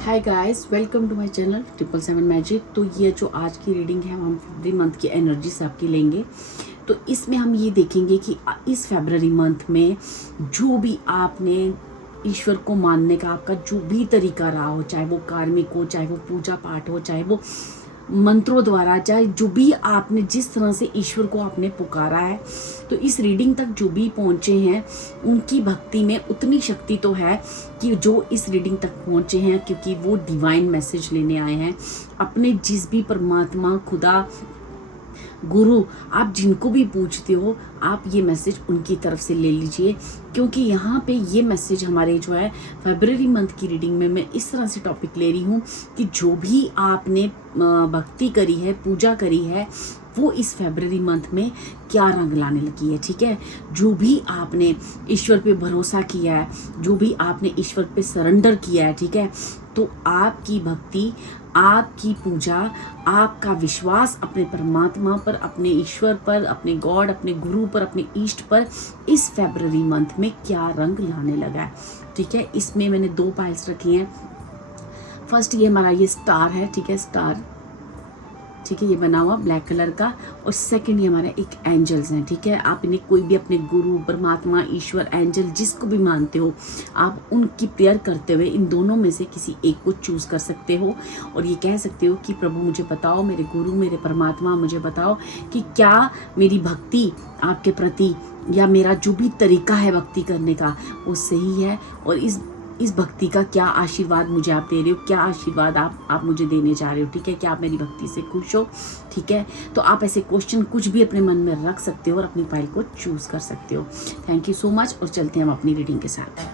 Hi guys, welcome to my channel 777 magic. तो ये जो आज की रीडिंग है हम फरवरी मंथ की एनर्जीज आपकी लेंगे। तो इसमें हम ये देखेंगे कि इस फरवरी मंथ में जो भी आपने ईश्वर को मानने का आपका जो भी तरीका रहा हो, चाहे वो कार्मिक हो, चाहे वो पूजा पाठ हो, चाहे वो मंत्रों द्वारा, चाहे जो भी आपने जिस तरह से ईश्वर को आपने पुकारा है, तो इस रीडिंग तक जो भी पहुँचे हैं उनकी भक्ति में उतनी शक्ति तो है कि जो इस रीडिंग तक पहुँचे हैं, क्योंकि वो डिवाइन मैसेज लेने आए हैं। अपने जिस भी परमात्मा, खुदा, गुरु, आप जिनको भी पूछते हो, आप ये मैसेज उनकी तरफ से ले लीजिए, क्योंकि यहाँ पे ये मैसेज हमारे जो है फरवरी मंथ की रीडिंग में मैं इस तरह से टॉपिक ले रही हूँ कि जो भी आपने भक्ति करी है, पूजा करी है, वो इस फरवरी मंथ में क्या रंग लाने लगी है। ठीक है, जो भी आपने ईश्वर पे भरोसा किया है, जो भी आपने ईश्वर पे सरेंडर किया है, ठीक है, तो आपकी भक्ति, आपकी पूजा, आपका विश्वास अपने परमात्मा पर, अपने ईश्वर पर, अपने गॉड, अपने गुरु पर, अपने ईष्ट पर इस फरवरी मंथ में क्या रंग लाने लगा है। ठीक है, इसमें मैंने 2 पाइल्स रखी हैं। फर्स्ट ये हमारा ये स्टार है, ठीक है, स्टार, ठीक है, ये बना हुआ ब्लैक कलर का। और सेकंड ये हमारा एक एंजल्स हैं। ठीक है, आप इन्हें कोई भी अपने गुरु, परमात्मा, ईश्वर, एंजल जिसको भी मानते हो, आप उनकी प्रेयर करते हुए इन दोनों में से किसी एक को चूज कर सकते हो और ये कह सकते हो कि प्रभु मुझे बताओ, मेरे गुरु, मेरे परमात्मा मुझे बताओ कि क्या मेरी भक्ति आपके प्रति या मेरा जो भी तरीका है भक्ति करने का वो सही है, और इस भक्ति का क्या आशीर्वाद मुझे आप दे रहे हो, क्या आशीर्वाद आप मुझे देने जा रहे हो। ठीक है, क्या आप मेरी भक्ति से खुश हो। ठीक है, तो आप ऐसे क्वेश्चन कुछ भी अपने मन में रख सकते हो और अपनी फाइल को चूज कर सकते हो। थैंक यू सो मच, और चलते हैं हम अपनी रीडिंग के साथ।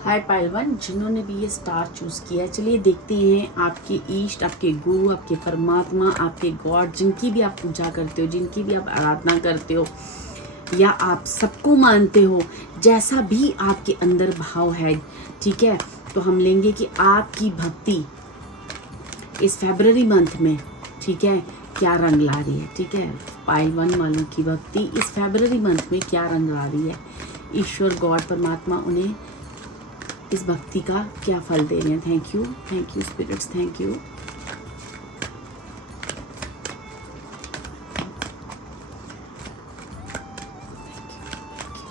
हाय पाइल वन, जिन्होंने भी ये स्टार चूज किया है, चलिए देखते हैं आपके ईष्ट, आपके गुरु, आपके परमात्मा, आपके गॉड, जिनकी भी आप पूजा करते हो, जिनकी भी आप आराधना करते हो, या आप सबको मानते हो, जैसा भी आपके अंदर भाव है। ठीक है, तो हम लेंगे कि आपकी भक्ति इस फरवरी मंथ में, ठीक है, क्या रंग ला रही है। ठीक है, पाइल वन वालों की भक्ति इस फरवरी मंथ में क्या रंग ला रही है। ईश्वर, गॉड, परमात्मा उन्हें इस भक्ति का क्या फल दे रहे हैं। Thank you spirits, thank you.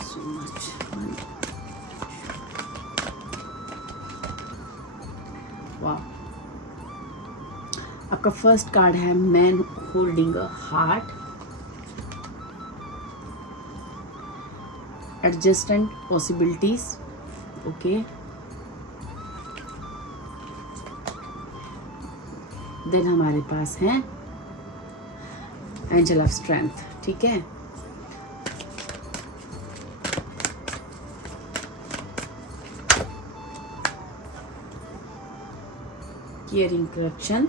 So much. वाह, आपका फर्स्ट कार्ड है man holding a heart, adjustment possibilities. Okay, then हमारे पास है एंजल ऑफ स्ट्रेंथ। ठीक है, caring correction,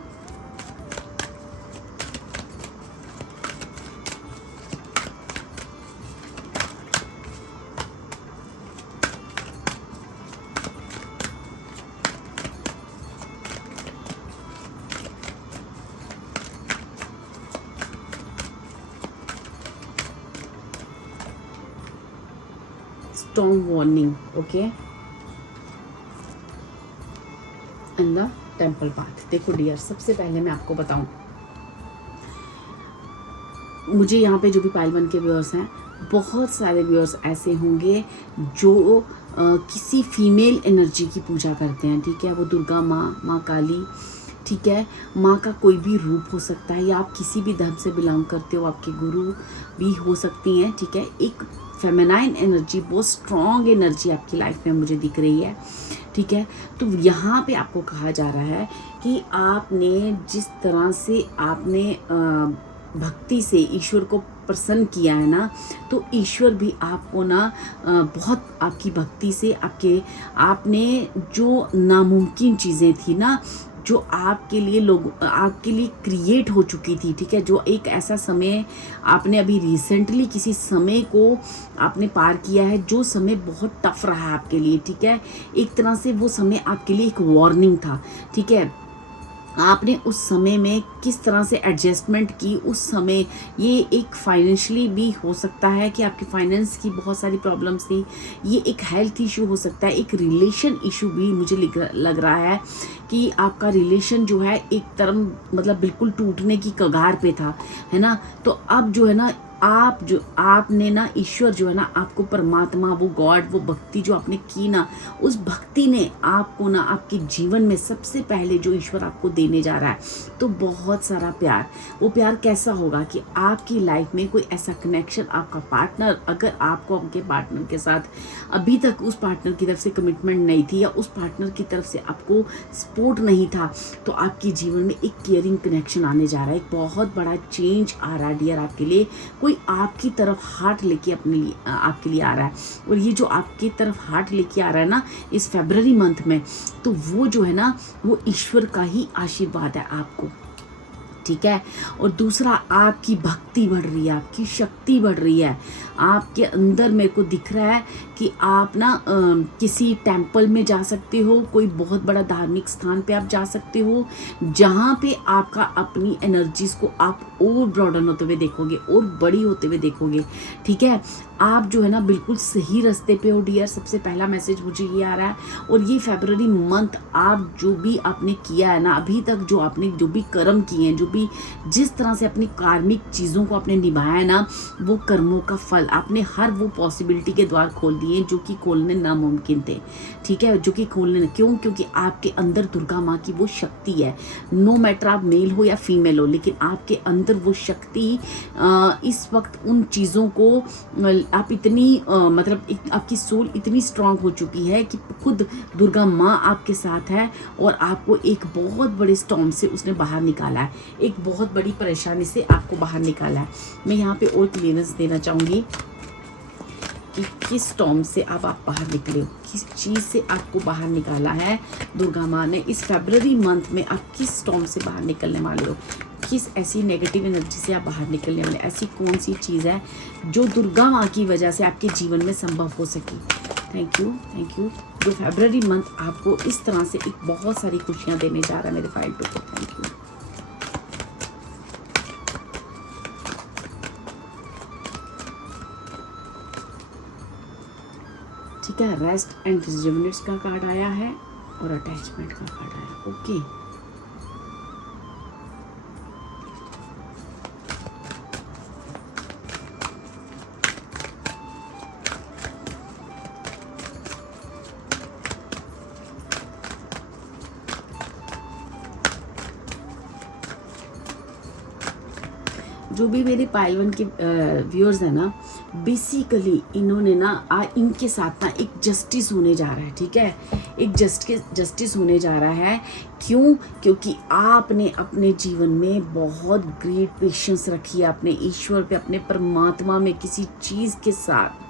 storm warning. Okay, and the temple path. देखो डियर, सबसे पहले मैं आपको बताऊं, मुझे यहाँ पे जो भी पाइल वन के व्यूअर्स हैं, बहुत सारे व्यूअर्स ऐसे होंगे जो किसी फीमेल एनर्जी की पूजा करते हैं। ठीक है, वो दुर्गा माँ, माँ काली, ठीक है, माँ का कोई भी रूप हो सकता है, या आप किसी भी धर्म से बिलोंग करते हो, आपके गुरु भी हो सकती हैं। ठीक है, एक फेमिनाइन एनर्जी, बहुत स्ट्रॉन्ग एनर्जी आपकी लाइफ में मुझे दिख रही है। ठीक है, तो यहाँ पे आपको कहा जा रहा है कि आपने जिस तरह से आपने भक्ति से ईश्वर को प्रसन्न किया है ना, तो ईश्वर भी आपको ना बहुत आपकी भक्ति से आपने जो नामुमकिन चीज़ें थी ना, जो आपके लिए क्रिएट हो चुकी थी। ठीक है, जो एक ऐसा समय आपने अभी रिसेंटली किसी समय को आपने पार किया है, जो समय बहुत टफ रहा आपके लिए। ठीक है, एक तरह से वो समय आपके लिए एक वार्निंग था। ठीक है, आपने उस समय में किस तरह से एडजस्टमेंट की उस समय। ये एक फाइनेंशियली भी हो सकता है कि आपकी फाइनेंस की बहुत सारी प्रॉब्लम्स थी, ये एक हेल्थ इशू हो सकता है, एक रिलेशन इशू भी मुझे लग रहा है कि आपका रिलेशन जो है एक तरफ मतलब बिल्कुल टूटने की कगार पे था, है ना। तो अब जो है ना आपने ना ईश्वर जो है ना आपको परमात्मा, वो गॉड, वो भक्ति जो आपने की ना, उस भक्ति ने आपको ना आपके जीवन में सबसे पहले जो ईश्वर आपको देने जा रहा है तो बहुत सारा प्यार। वो प्यार कैसा होगा कि आपकी लाइफ में कोई ऐसा कनेक्शन, आपका पार्टनर, अगर आपको आपके पार्टनर के साथ अभी तक उस पार्टनर की तरफ से कमिटमेंट नहीं थी या उस पार्टनर की तरफ से आपको सपोर्ट नहीं था, तो आपके जीवन में एक केयरिंग कनेक्शन आने जा रहा है, एक बहुत बड़ा चेंज आ रहा है डियर आपके लिए। कोई आपकी तरफ हार्ट लेके अपने लिए आपके लिए आ रहा है, और ये जो आपकी तरफ हार्ट लेके आ रहा है ना इस फरवरी मंथ में, तो वो जो है ना वो ईश्वर का ही आशीर्वाद है आपको, ठीक है। और दूसरा, आपकी भक्ति बढ़ रही है, आपकी शक्ति बढ़ रही है। आपके अंदर मेरे को दिख रहा है कि आप ना किसी टेम्पल में जा सकते हो, कोई बहुत बड़ा धार्मिक स्थान पे आप जा सकते हो, जहाँ पे आपका अपनी एनर्जीज को आप और ब्रॉडन होते हुए देखोगे और बड़ी होते हुए देखोगे, ठीक है। आप जो है ना बिल्कुल सही रास्ते पे हो डियर, सबसे पहला मैसेज मुझे ये आ रहा है। और ये फरवरी मंथ आप जो भी आपने किया है ना अभी तक, जो आपने जो भी कर्म किए हैं, जो भी जिस तरह से अपनी कार्मिक चीज़ों को आपने निभाया है ना, वो कर्मों का फल आपने हर वो पॉसिबिलिटी के द्वार खोल दिए जो कि खोलने नामुमकिन थे, ठीक है, जो कि खोलने क्योंकि आपके अंदर दुर्गा माँ की वो शक्ति है। नो मैटर आप मेल हो या फीमेल हो, लेकिन आपके अंदर वो शक्ति इस वक्त उन चीज़ों को आप इतनी मतलब आपकी सोल इतनी स्ट्रांग हो चुकी है कि खुद दुर्गा माँ आपके साथ है और आपको एक बहुत बड़े स्टॉर्म से उसने बाहर निकाला है, एक बहुत बड़ी परेशानी से आपको बाहर निकाला है। मैं यहाँ पे और क्लियरेंस देना चाहूँगी कि किस स्टॉर्म से अब आप बाहर निकले हो, किस चीज़ से आपको बाहर निकाला है दुर्गा माँ ने इस फरवरी मंथ में। आप किस स्टॉर्म से बाहर निकलने वाले हो, किस ऐसी नेगेटिव एनर्जी से आप बाहर निकलने वाले, ऐसी कौन सी चीज़ है जो दुर्गा माँ की वजह से आपके जीवन में संभव हो सकी। थैंक यू जो फरवरी मंथ आपको इस तरह से एक बहुत सारी खुशियाँ देने जा रहा है मेरे फाइल पे। Thank you. ठीक है, रेस्ट एंड रिजुविनेट्स का कार्ड आया है और अटैचमेंट का कार्ड आया। ओके, जो भी मेरे पाइल वन के व्यूअर्स हैं ना, बेसिकली इन्होंने ना इनके साथ ना एक जस्टिस होने जा रहा है, ठीक है, एक जस्टिस होने जा रहा है। क्यों? क्योंकि आपने अपने जीवन में बहुत ग्रेट पेशेंस रखी है अपने ईश्वर पे, अपने परमात्मा में। किसी चीज़ के साथ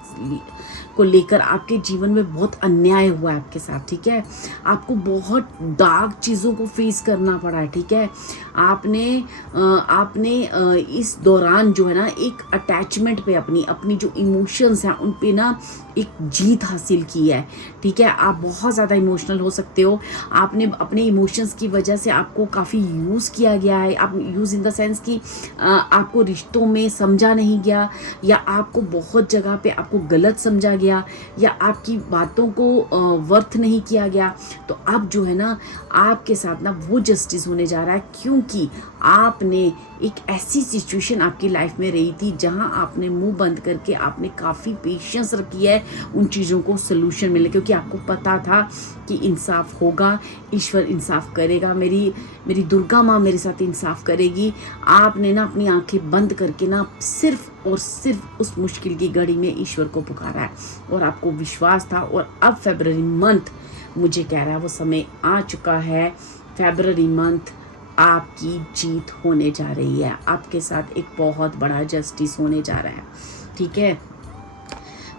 को लेकर आपके जीवन में बहुत अन्याय हुआ है आपके साथ, ठीक है, आपको बहुत डार्क चीज़ों को फेस करना पड़ा है, ठीक है। आपने इस दौरान जो है ना एक अटैचमेंट पे अपनी जो इमोशंस हैं उन पे ना एक जीत हासिल की है, ठीक है। आप बहुत ज़्यादा इमोशनल हो सकते हो, आपने अपने इमोशंस की वजह से आपको काफ़ी यूज़ किया गया है। आप यूज़ इन द सेंस कि आपको रिश्तों में समझा नहीं गया, या आपको बहुत जगह पे आपको गलत समझा गया, या आपकी बातों को वर्थ नहीं किया गया। तो अब जो है ना आपके साथ ना वो जस्टिस होने जा रहा है, क्योंकि आपने एक ऐसी सिचुएशन आपकी लाइफ में रही थी जहां आपने मुंह बंद करके आपने काफ़ी पेशेंस रखी है उन चीज़ों को सलूशन मिलने, क्योंकि आपको पता था कि इंसाफ होगा, ईश्वर इंसाफ करेगा, मेरी दुर्गा माँ मेरे साथ इंसाफ करेगी। आपने ना अपनी आंखें बंद करके ना सिर्फ और सिर्फ उस मुश्किल की घड़ी में ईश्वर को पुकारा है और आपको विश्वास था। और अब फरवरी मंथ मुझे कह रहा है वो समय आ चुका है। फरवरी मंथ आपकी जीत होने जा रही है, आपके साथ एक बहुत बड़ा जस्टिस होने जा रहा है, ठीक है।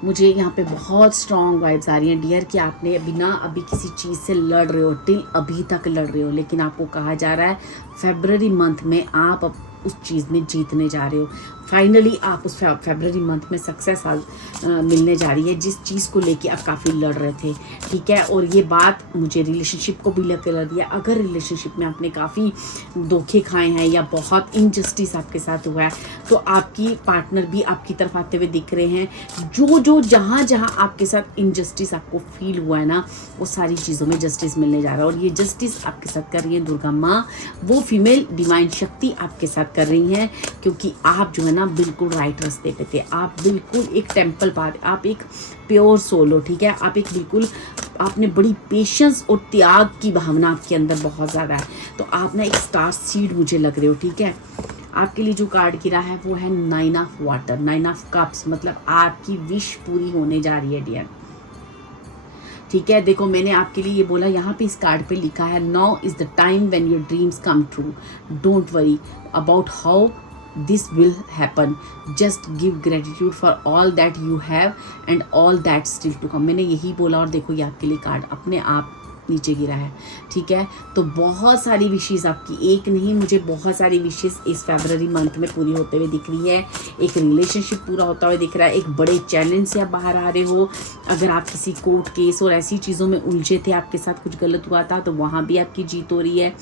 मुझे यहाँ पे बहुत स्ट्रॉन्ग वाइब्स आ रही हैं डियर कि आपने अभी किसी चीज़ से लड़ रहे हो, टिल अभी तक लड़ रहे हो, लेकिन आपको कहा जा रहा है फरवरी मंथ में आप उस चीज़ में जीतने जा रहे हो। फाइनली आप उस फरवरी मंथ में सक्सेस मिलने जा रही है जिस चीज़ को लेके आप काफ़ी लड़ रहे थे, ठीक है। और ये बात मुझे रिलेशनशिप को भी लेकर लड़ रही है। अगर रिलेशनशिप में आपने काफ़ी धोखे खाए हैं या बहुत इनजस्टिस आपके साथ हुआ है, तो आपकी पार्टनर भी आपकी तरफ आते हुए दिख रहे हैं। जो जहाँ जहाँ आपके साथ इनजस्टिस आपको फील हुआ है ना, वो सारी चीज़ों में जस्टिस मिलने जा रहा है। और ये जस्टिस आपके साथ कर रही है दुर्गा माँ, वो फीमेल डिवाइन शक्ति आपके साथ कर रही हैं, क्योंकि आप जो है ना बिल्कुल राइट रास्ते पे थे। आप बिल्कुल एक टेम्पल पाथ, आप एक प्योर सोल हो, ठीक है। आप एक बिल्कुल, आपने बड़ी पेशेंस और त्याग की भावना आपके अंदर बहुत ज़्यादा है। तो आप ना एक स्टार सीड मुझे लग रहे हो, ठीक है। आपके लिए जो कार्ड गिरा है वो है 9 ऑफ वाटर, 9 ऑफ कप्स, मतलब आपकी विश पूरी होने जा रही है डियर, ठीक है। देखो मैंने आपके लिए ये बोला, यहाँ पे इस कार्ड पे लिखा है now is the time when your dreams come true, don't worry about how this will happen, just give gratitude for all that you have and all that still to come। मैंने यही बोला और देखो ये आपके लिए कार्ड अपने आप नीचे गिरा है, ठीक है। तो बहुत सारी विशेष आपकी, एक नहीं मुझे बहुत सारी विशेष इस फरवरी मंथ में पूरी होते हुए दिख रही है। एक रिलेशनशिप पूरा होता हुआ दिख रहा है, एक बड़े चैलेंज से आप बाहर आ रहे हो। अगर आप किसी कोर्ट केस और ऐसी चीज़ों में उलझे थे, आपके साथ कुछ गलत हुआ था, तो वहाँ भी आपकी जीत हो रही है।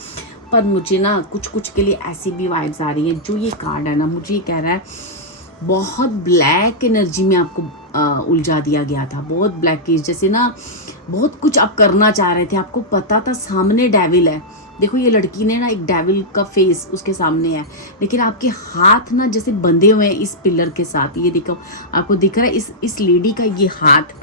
पर मुझे ना कुछ के लिए ऐसी भी वाइब्स आ रही हैं, जो ये कार्ड है ना मुझे ये कह रहा है बहुत ब्लैक एनर्जी में आपको उलझा दिया गया था, बहुत ब्लैक केस, जैसे ना बहुत कुछ आप करना चाह रहे थे, आपको पता था सामने डेविल है। देखो ये लड़की ने ना एक डेविल का फेस उसके सामने है, लेकिन आपके हाथ ना जैसे बंधे हुए हैं इस पिलर के साथ। ये देखो आपको दिख रहा है इस लेडी का ये हाथ,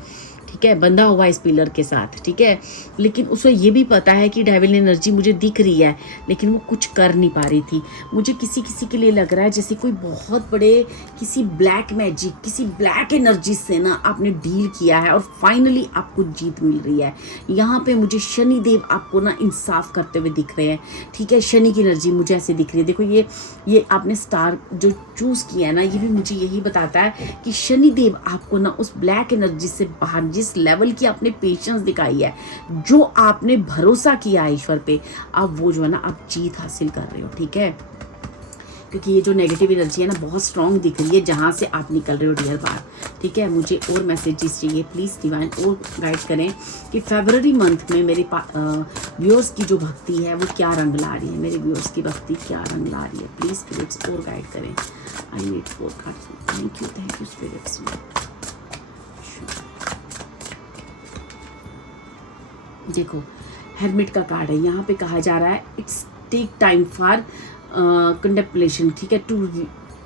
ठीक है, बंधा हुआ इस पिलर के साथ, ठीक है। लेकिन उसे ये भी पता है कि डेविल एनर्जी मुझे दिख रही है, लेकिन वो कुछ कर नहीं पा रही थी। मुझे किसी के लिए लग रहा है जैसे कोई बहुत बड़े किसी ब्लैक मैजिक, किसी ब्लैक एनर्जी से ना आपने डील किया है और फाइनली आपको जीत मिल रही है। यहाँ पे मुझे शनि देव आपको ना इंसाफ करते हुए दिख रहे हैं, ठीक है। शनि की एनर्जी मुझे ऐसे दिख रही है। देखो ये आपने स्टार जो चूज़ किया है ना, ये भी मुझे यही बताता है कि शनि देव आपको ना उस ब्लैक एनर्जी से बाहर, जिस लेवल की आपने पेशेंस दिखाई है, जो आपने भरोसा किया है ईश्वर पे, आप वो जो है ना आप जीत हासिल कर रहे हो, ठीक है। क्योंकि ये जो नेगेटिव एनर्जी है ना बहुत स्ट्रांग दिख रही है जहाँ से आप निकल रहे हो डियर बार, ठीक है। मुझे और मैसेजेस चाहिए प्लीज़ डिवाइन, और गाइड करें कि फरवरी मंथ में मेरे व्यूअर्स की जो भक्ति है वो क्या रंग ला रही है, मेरे व्यूअर्स की भक्ति क्या रंग ला रही है। प्लीज़ स्पिरिट्स और गाइड करें। I need 4 card. Thank you spirits. देखो हेरमिट का कार्ड है, यहाँ पे कहा जा रहा है it's take time for contemplation, ठीक है, to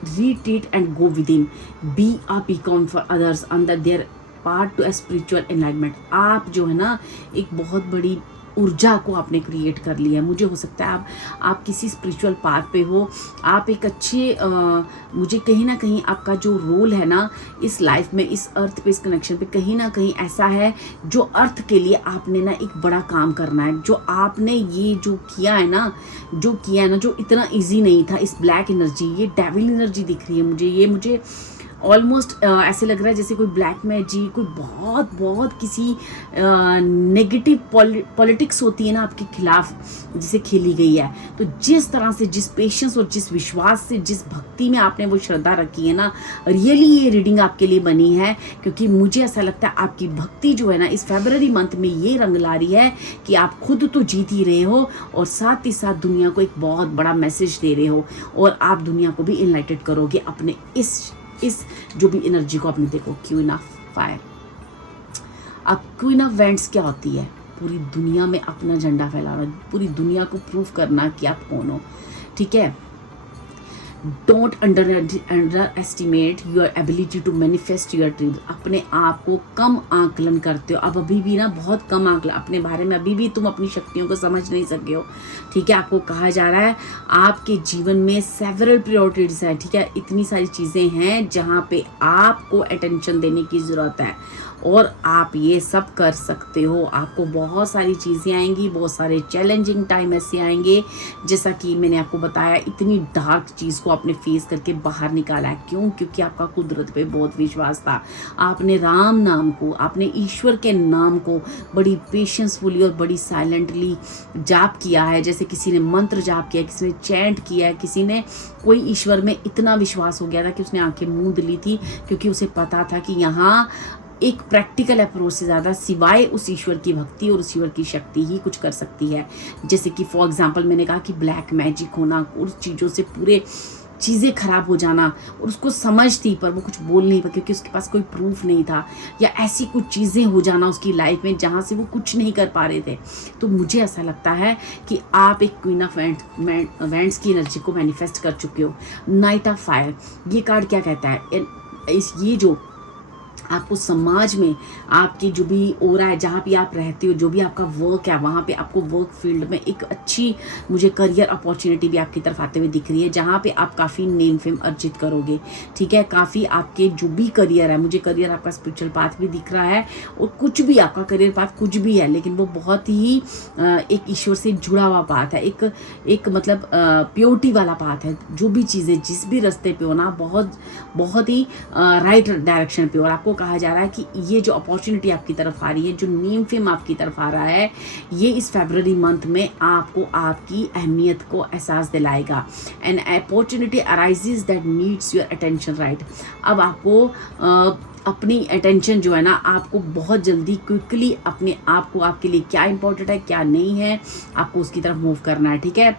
retreat and go within, be a beacon for others under their path to a spiritual enlightenment। आप जो है ना एक बहुत बड़ी ऊर्जा को आपने क्रिएट कर लिया है। मुझे हो सकता है आप किसी स्पिरिचुअल पाथ पे हो, आप एक अच्छे मुझे कहीं ना कहीं आपका जो रोल है ना इस लाइफ में, इस अर्थ पे, इस कनेक्शन पे कहीं ना कहीं ऐसा है जो अर्थ के लिए आपने ना एक बड़ा काम करना है। जो आपने ये जो किया है ना जो इतना ईजी नहीं था, इस ब्लैक एनर्जी, ये डेविल एनर्जी दिख रही है मुझे ऑलमोस्ट ऐसे लग रहा है जैसे कोई ब्लैक मैजिक, कोई बहुत किसी नेगेटिव पॉलिटिक्स होती है ना आपके खिलाफ जिसे खेली गई है। तो जिस तरह से, जिस पेशेंस और जिस विश्वास से, जिस भक्ति में आपने वो श्रद्धा रखी है ना, रियली ये रीडिंग आपके लिए बनी है। क्योंकि मुझे ऐसा लगता है आपकी भक्ति जो है ना इस फरवरी मंथ में ये रंग ला रही है कि आप खुद तो जीत ही रहे हो और साथ ही साथ दुनिया को एक बहुत बड़ा मैसेज दे रहे हो, और आप दुनिया को भी इनलाइटेड करोगे अपने इस जो भी एनर्जी को। आपने देखो क्वीन ऑफ फायर, अब क्वीन ऑफ वेंट्स क्या होती है? पूरी दुनिया में अपना झंडा फैलाना, पूरी दुनिया को प्रूव करना कि आप कौन हो, ठीक है। Don't underestimate your ability to manifest your dreams. अपने आप को कम आकलन करते हो, अब अभी भी ना बहुत कम आकलन अपने बारे में, अभी भी तुम अपनी शक्तियों को समझ नहीं सके हो, ठीक है। आपको कहा जा रहा है आपके जीवन में सेवरल प्रायोरिटीज है, ठीक है। इतनी सारी चीज़ें हैं जहाँ पे आपको अटेंशन देने की ज़रूरत है और आप ये सब कर सकते हो। आपको बहुत सारी चीज़ें आएंगी, बहुत सारे चैलेंजिंग टाइम ऐसे आएंगे, जैसा कि मैंने आपको बताया, इतनी डार्क चीज़ को को आपने फेस करके बाहर निकाला है। क्यों? क्योंकि आपका कुदरत पे बहुत विश्वास था। आपने राम नाम को, आपने ईश्वर के नाम को बड़ी पेशेंसफुली और बड़ी साइलेंटली जाप किया है। जैसे किसी ने मंत्र जाप किया, किसी ने चैंट किया है, किसी ने कोई ईश्वर में इतना विश्वास हो गया था कि उसने आंखें मूंद ली थी, क्योंकि उसे पता था कि यहाँ एक प्रैक्टिकल अप्रोच से ज़्यादा सिवाय उस ईश्वर की भक्ति और उस ईश्वर की शक्ति ही कुछ कर सकती है। जैसे कि फॉर एग्जांपल मैंने कहा कि ब्लैक मैजिक होना, उस चीज़ों से पूरे चीज़ें खराब हो जाना, और उसको समझ थी पर वो कुछ बोल नहीं पाई क्योंकि उसके पास कोई प्रूफ नहीं था, या ऐसी कुछ चीज़ें हो जाना उसकी लाइफ में जहाँ से वो कुछ नहीं कर पा रहे थे। तो मुझे ऐसा लगता है कि आप एक क्वीन ऑफ वैंड्स की एनर्जी को मैनिफेस्ट कर चुके हो। नाइट ऑफ फायर, ये कार्ड क्या कहता है? ये जो आपको समाज में आपकी जो भी ओरा है, जहाँ भी आप रहते हो, जो भी आपका वर्क है, वहाँ पे आपको वर्क फील्ड में एक अच्छी मुझे करियर अपॉर्चुनिटी भी आपकी तरफ आते हुए दिख रही है, जहाँ पे आप काफ़ी नेम फेम अर्जित करोगे। ठीक है, काफ़ी आपके जो भी करियर है, मुझे करियर आपका स्पिरिचुअल पाथ भी दिख रहा है, और कुछ भी आपका करियर पाथ कुछ भी है, लेकिन वो बहुत ही एक ईश्वर से जुड़ा हुआ पाथ है, एक मतलब प्योरिटी वाला पाथ है। जो भी चीज़ें जिस भी रास्ते पे हो ना, बहुत ही राइट डायरेक्शन पे हो। और आपको कहा जा रहा है कि ये जो अपॉर्चुनिटी आपकी तरफ आ रही है, जो नेम फेम आपकी तरफ आ रहा है, ये इस फरवरी मंथ में आपको आपकी अहमियत को एहसास दिलाएगा। An opportunity arises that needs your attention, right. अब आपको अपनी अटेंशन जो है ना, आपको बहुत जल्दी क्विकली अपने आप को, आपके लिए क्या इंपॉर्टेंट है क्या नहीं है, आपको उसकी तरफ मूव करना है। ठीक है,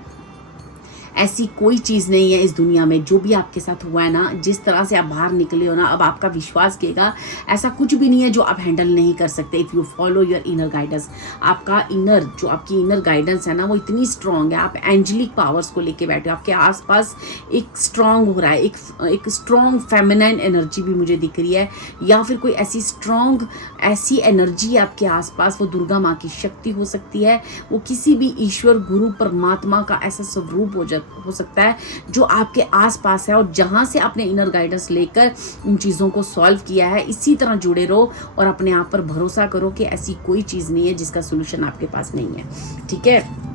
ऐसी कोई चीज़ नहीं है इस दुनिया में, जो भी आपके साथ हुआ है ना, जिस तरह से आप बाहर निकले हो ना, अब आपका विश्वास किएगा ऐसा कुछ भी नहीं है जो आप हैंडल नहीं कर सकते। If you follow your inner guidance, आपका इनर जो आपकी इनर गाइडेंस है ना, वो इतनी स्ट्रांग है। आप एंजेलिक पावर्स को लेके बैठे हो, आपके आसपास एक स्ट्रांग हो रहा है, एक स्ट्रांग फेमिनाइन एनर्जी भी मुझे दिख रही है, या फिर कोई ऐसी स्ट्रांग ऐसी एनर्जी आपके आसपास, वो दुर्गा माँ की शक्ति हो सकती है, वो किसी भी ईश्वर गुरु परमात्मा का ऐसा स्वरूप हो सकता है जो आपके आसपास है, और जहां से आपने इनर गाइडेंस लेकर उन चीज़ों को सॉल्व किया है। इसी तरह जुड़े रहो और अपने आप पर भरोसा करो कि ऐसी कोई चीज़ नहीं है जिसका सोल्यूशन आपके पास नहीं है। ठीक है,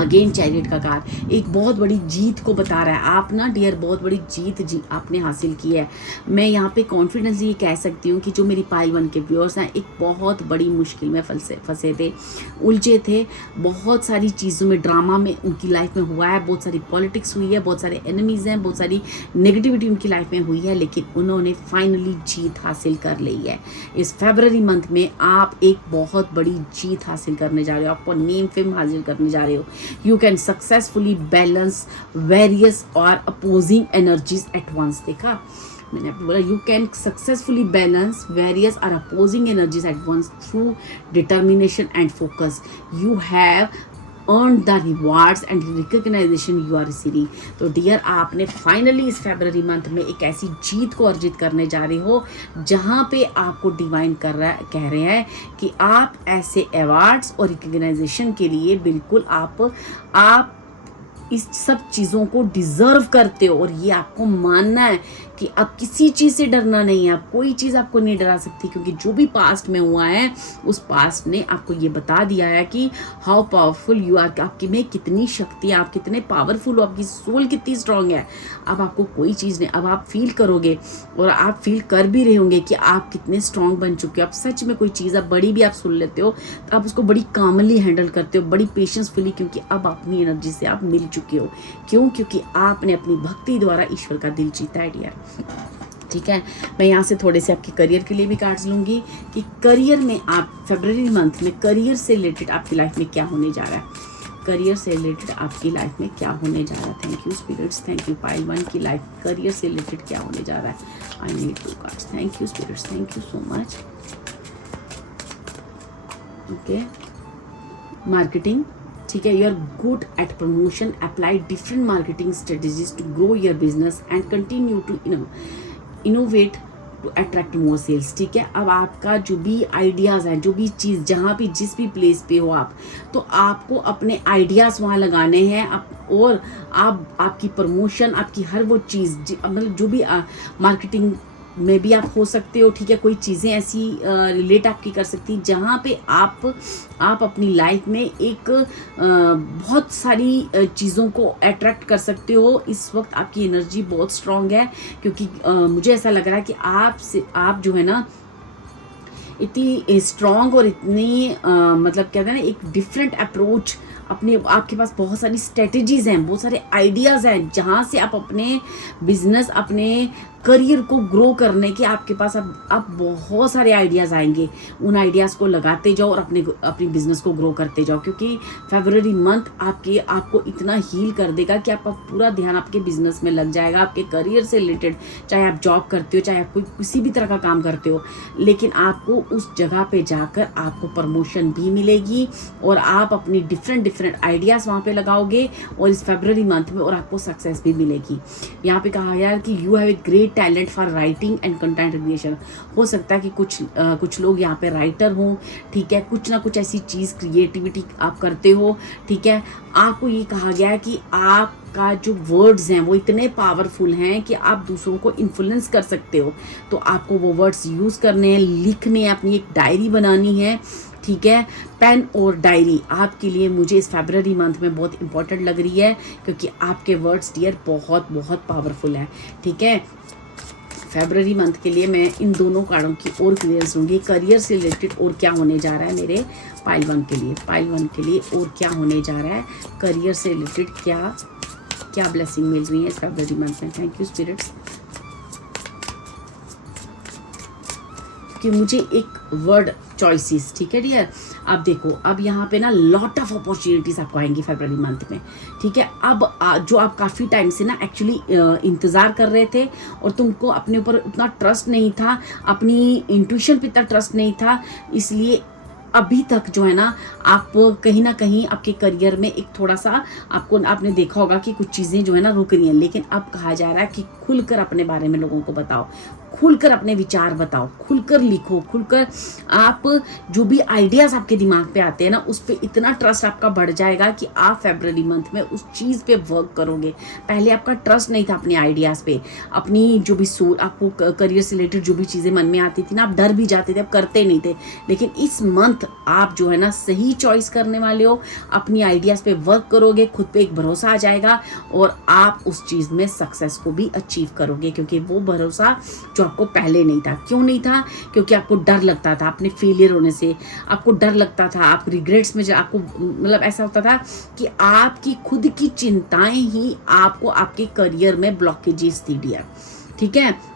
अगेन चैरियट का कार्ड एक बहुत बड़ी जीत को बता रहा है। आप ना डियर बहुत बड़ी जीत आपने हासिल की है। मैं यहाँ पे कॉन्फिडेंसली ये कह सकती हूँ कि जो मेरी पाइल 1 के व्यूअर्स हैं, एक बहुत बड़ी मुश्किल में फंसे थे, उलझे थे, बहुत सारी चीज़ों में, ड्रामा में उनकी लाइफ में हुआ है, बहुत सारी पॉलिटिक्स हुई है, बहुत सारे एनिमीज़ हैं, बहुत सारी नेगेटिविटी उनकी लाइफ में हुई है, लेकिन उन्होंने फाइनली जीत हासिल कर ली है। इस फरवरी मंथ में आप एक बहुत बड़ी जीत हासिल करने जा रहे हो, आपको नेम फेम हासिल करने जा रहे हो। You can successfully balance various or opposing energies at once। देखा मैंने आपको बोला, you can successfully balance various or opposing energies at once through determination and focus. You have earned the rewards and recognition you are receiving। तो dear, आपने finally इस फरवरी month में एक ऐसी जीत को अर्जित करने जा रहे हो जहाँ पे आपको डिवाइन कह रहे हैं कि आप ऐसे अवार्ड्स और रिकग्नाइजेशन के लिए बिल्कुल आप इस सब चीज़ों को डिज़र्व करते हो, और ये आपको मानना है कि अब किसी चीज़ से डरना नहीं है। अब कोई चीज़ आपको नहीं डरा सकती, क्योंकि जो भी पास्ट में हुआ है उस पास्ट ने आपको ये बता दिया है कि हाउ पावरफुल यू आर, आपकी में कितनी शक्ति है, आप कितने पावरफुल हो, आपकी सोल कितनी स्ट्रांग है। अब आपको कोई चीज़ नहीं, अब आप फील करोगे और आप फील कर भी रहे होंगे कि आप कितने स्ट्रांग बन चुके हो। आप सच में कोई चीज़ आप बड़ी भी आप सुन लेते हो तो आप उसको बड़ी कामली हैंडल करते हो, बड़ी पेशेंसफुली, क्योंकि अब अपनी एनर्जी से आप मिल चुके हो। क्यों? क्योंकि आपने अपनी भक्ति द्वारा ईश्वर का दिल जीता है डियर। ठीक है, मैं यहाँ से थोड़े से आपके करियर के लिए भी कार्ड्स लूँगी कि करियर में आप फरवरी मंथ में करियर से रिलेटेड आपकी लाइफ में क्या होने जा रहा है, करियर से रिलेटेड आपकी लाइफ में क्या होने जा रहा है। Thank you spirits, thank you pile 1 की लाइफ करियर से रिलेटेड क्या होने जा रहा है। I need 2 cards. Thank you spirits, thank you so much. Okay, marketing, ठीक है, you are good at promotion, apply different marketing strategies to grow your business and continue to innovate to attract more sales. ठीक है, अब आपका जो भी ideas हैं, जो भी चीज़ जहाँ भी जिस भी प्लेस पे हो आप, तो आपको अपने आइडियाज़ वहाँ लगाने हैं, और आपकी प्रमोशन, आपकी हर वो चीज़ मतलब जो भी मार्केटिंग में भी आप हो सकते हो, ठीक है। कोई चीज़ें ऐसी रिलेट आपकी कर सकती जहाँ पे आप अपनी लाइफ में एक बहुत सारी चीज़ों को अट्रैक्ट कर सकते हो। इस वक्त आपकी एनर्जी बहुत स्ट्रांग है, क्योंकि मुझे ऐसा लग रहा है कि आप जो है ना इतनी स्ट्रांग और इतनी मतलब कहते हैं ना एक डिफरेंट अप्रोच अपने, आपके पास बहुत सारी स्ट्रेटजीज हैं, बहुत सारे आइडियाज़ हैं जहाँ से आप अपने बिजनेस, अपने करियर को ग्रो करने के आपके पास अब बहुत सारे आइडियाज़ आएंगे। उन आइडियाज़ को लगाते जाओ और अपनी बिजनेस को ग्रो करते जाओ, क्योंकि फरवरी मंथ आपको इतना हील कर देगा कि आपका पूरा ध्यान आपके बिजनेस में लग जाएगा, आपके करियर से रिलेटेड। चाहे आप जॉब करते हो, चाहे आप कोई किसी भी तरह का काम करते हो, लेकिन आपको उस जगह पे जाकर आपको प्रमोशन भी मिलेगी और आप अपनी डिफरेंट आइडियाज़ वहाँ पे लगाओगे और इस फरवरी मंथ में, और आपको सक्सेस भी मिलेगी। यहाँ पे कहा गया है कि you have a great talent for writing and content creation. हो सकता है कि कुछ लोग यहाँ पे राइटर हों, ठीक है, कुछ ना कुछ ऐसी चीज़ क्रिएटिविटी आप करते हो, ठीक है। आपको ये कहा गया है कि आपका जो वर्ड्स हैं वो इतने पावरफुल हैं कि आप दूसरों को इन्फ्लुएंस कर सकते हो। तो आपको वो वर्ड्स यूज़ करने हैं, लिखने हैं, अपनी एक डायरी बनानी है, ठीक है। पेन और डायरी आपके लिए मुझे इस फरवरी मंथ में बहुत इंपॉर्टेंट लग रही है, क्योंकि आपके वर्ड्स डियर बहुत बहुत पावरफुल है, ठीक है। फरवरी मंथ के लिए मैं इन दोनों कार्डों की और क्लियरेंस लूँगी। करियर से रिलेटेड और क्या होने जा रहा है मेरे पाइल वन के लिए और क्या होने जा रहा है, करियर से रिलेटेड क्या ब्लेसिंग मिल रही है इस फरवरी मंथ में। थैंक यू स्पिरिट्स, कि मुझे एक वर्ड चॉइसेस, ठीक है डियर। अब देखो, अब यहाँ पे ना लॉट ऑफ अपॉर्चुनिटीज आपको आएंगी फरवरी मंथ में, ठीक है। अब जो आप काफ़ी टाइम से ना एक्चुअली इंतज़ार कर रहे थे और तुमको अपने ऊपर उतना ट्रस्ट नहीं था, अपनी इंट्यूशन पे इतना ट्रस्ट नहीं था, इसलिए अभी तक जो है ना आप कहीं ना कहीं आपके करियर में एक थोड़ा सा आपने देखा होगा कि कुछ चीज़ें जो है ना रुक रही हैं। लेकिन अब कहा जा रहा है कि खुलकर अपने बारे में लोगों को बताओ, खुलकर अपने विचार बताओ, खुलकर लिखो, खुलकर आप जो भी आइडियाज़ आपके दिमाग पे आते हैं ना उस पर इतना ट्रस्ट आपका बढ़ जाएगा कि आप फरवरी मंथ में उस चीज़ पे वर्क करोगे। पहले आपका ट्रस्ट नहीं था अपने आइडियाज़ पे, अपनी जो भी आपको करियर से रिलेटेड जो भी चीज़ें मन में आती थी ना, आप डर भी जाते थे, आप करते नहीं थे। लेकिन इस मंथ आप जो है ना सही चॉइस करने वाले हो, अपनी आइडियाज़ पे वर्क करोगे, खुद पे एक भरोसा आ जाएगा और आप उस चीज़ में सक्सेस को भी अचीव करोगे, क्योंकि वो भरोसा जो आपको पहले नहीं था। क्यों नहीं था? क्योंकि आपको डर लगता था अपने फेलियर होने से, आपको डर लगता था, आप रिग्रेट्स में आपको मतलब ऐसा होता था कि आपकी खुद की चिंताएं ही आपको आपके करियर में ब्लॉकेजेस दी दिया, ठीक है।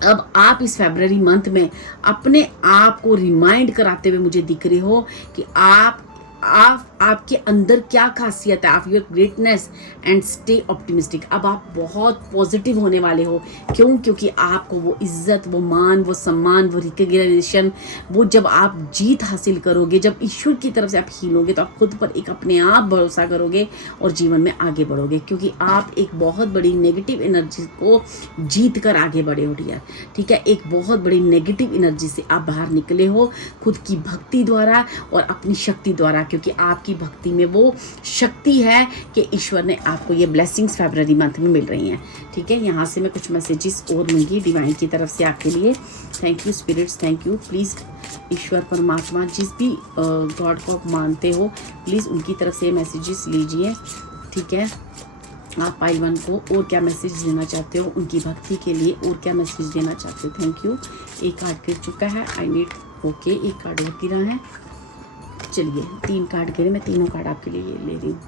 अब आप इस फरवरी मंथ में अपने आप को रिमाइंड कराते हुए मुझे दिख रहे हो कि आपके अंदर क्या खासियत है, आप your greatness and stay optimistic. अब आप बहुत पॉजिटिव होने वाले हो। क्यों? क्योंकि आपको वो इज्जत, वो मान, वो सम्मान, वो रिकग्निशन, वो जब आप जीत हासिल करोगे, जब ईश्वर की तरफ से आप हीलोगे, तो आप खुद पर एक अपने आप भरोसा करोगे और जीवन में आगे बढ़ोगे, क्योंकि आप एक बहुत बड़ी नेगेटिव एनर्जी को जीत कर आगे बढ़े हो डियर, ठीक है। एक बहुत बड़ी नेगेटिव एनर्जी से आप बाहर निकले हो खुद की भक्ति द्वारा और अपनी शक्ति द्वारा, क्योंकि आपकी भक्ति में वो शक्ति है कि ईश्वर ने आपको ये ब्लेसिंग्स फरवरी मंथ में मिल रही हैं, ठीक है। यहाँ से मैं कुछ मैसेजेस और लूँगी डिवाइन की तरफ से आपके लिए। Thank you spirits, thank you. Please ईश्वर परमात्मा जिस भी गॉड को आप मानते हो, प्लीज़ उनकी तरफ से मैसेजेस लीजिए, ठीक है। आप पाइल वन को और क्या मैसेज देना चाहते हो उनकी भक्ति के लिए, और क्या मैसेज देना चाहते हो। Thank you. एक कार्ड गिर चुका है, आई नीड ओके, एक कार्ड और गिरा है। चलिए 3 कार्ड गिरे, मैं तीनों कार्ड आपके लिए ले रही हूँ।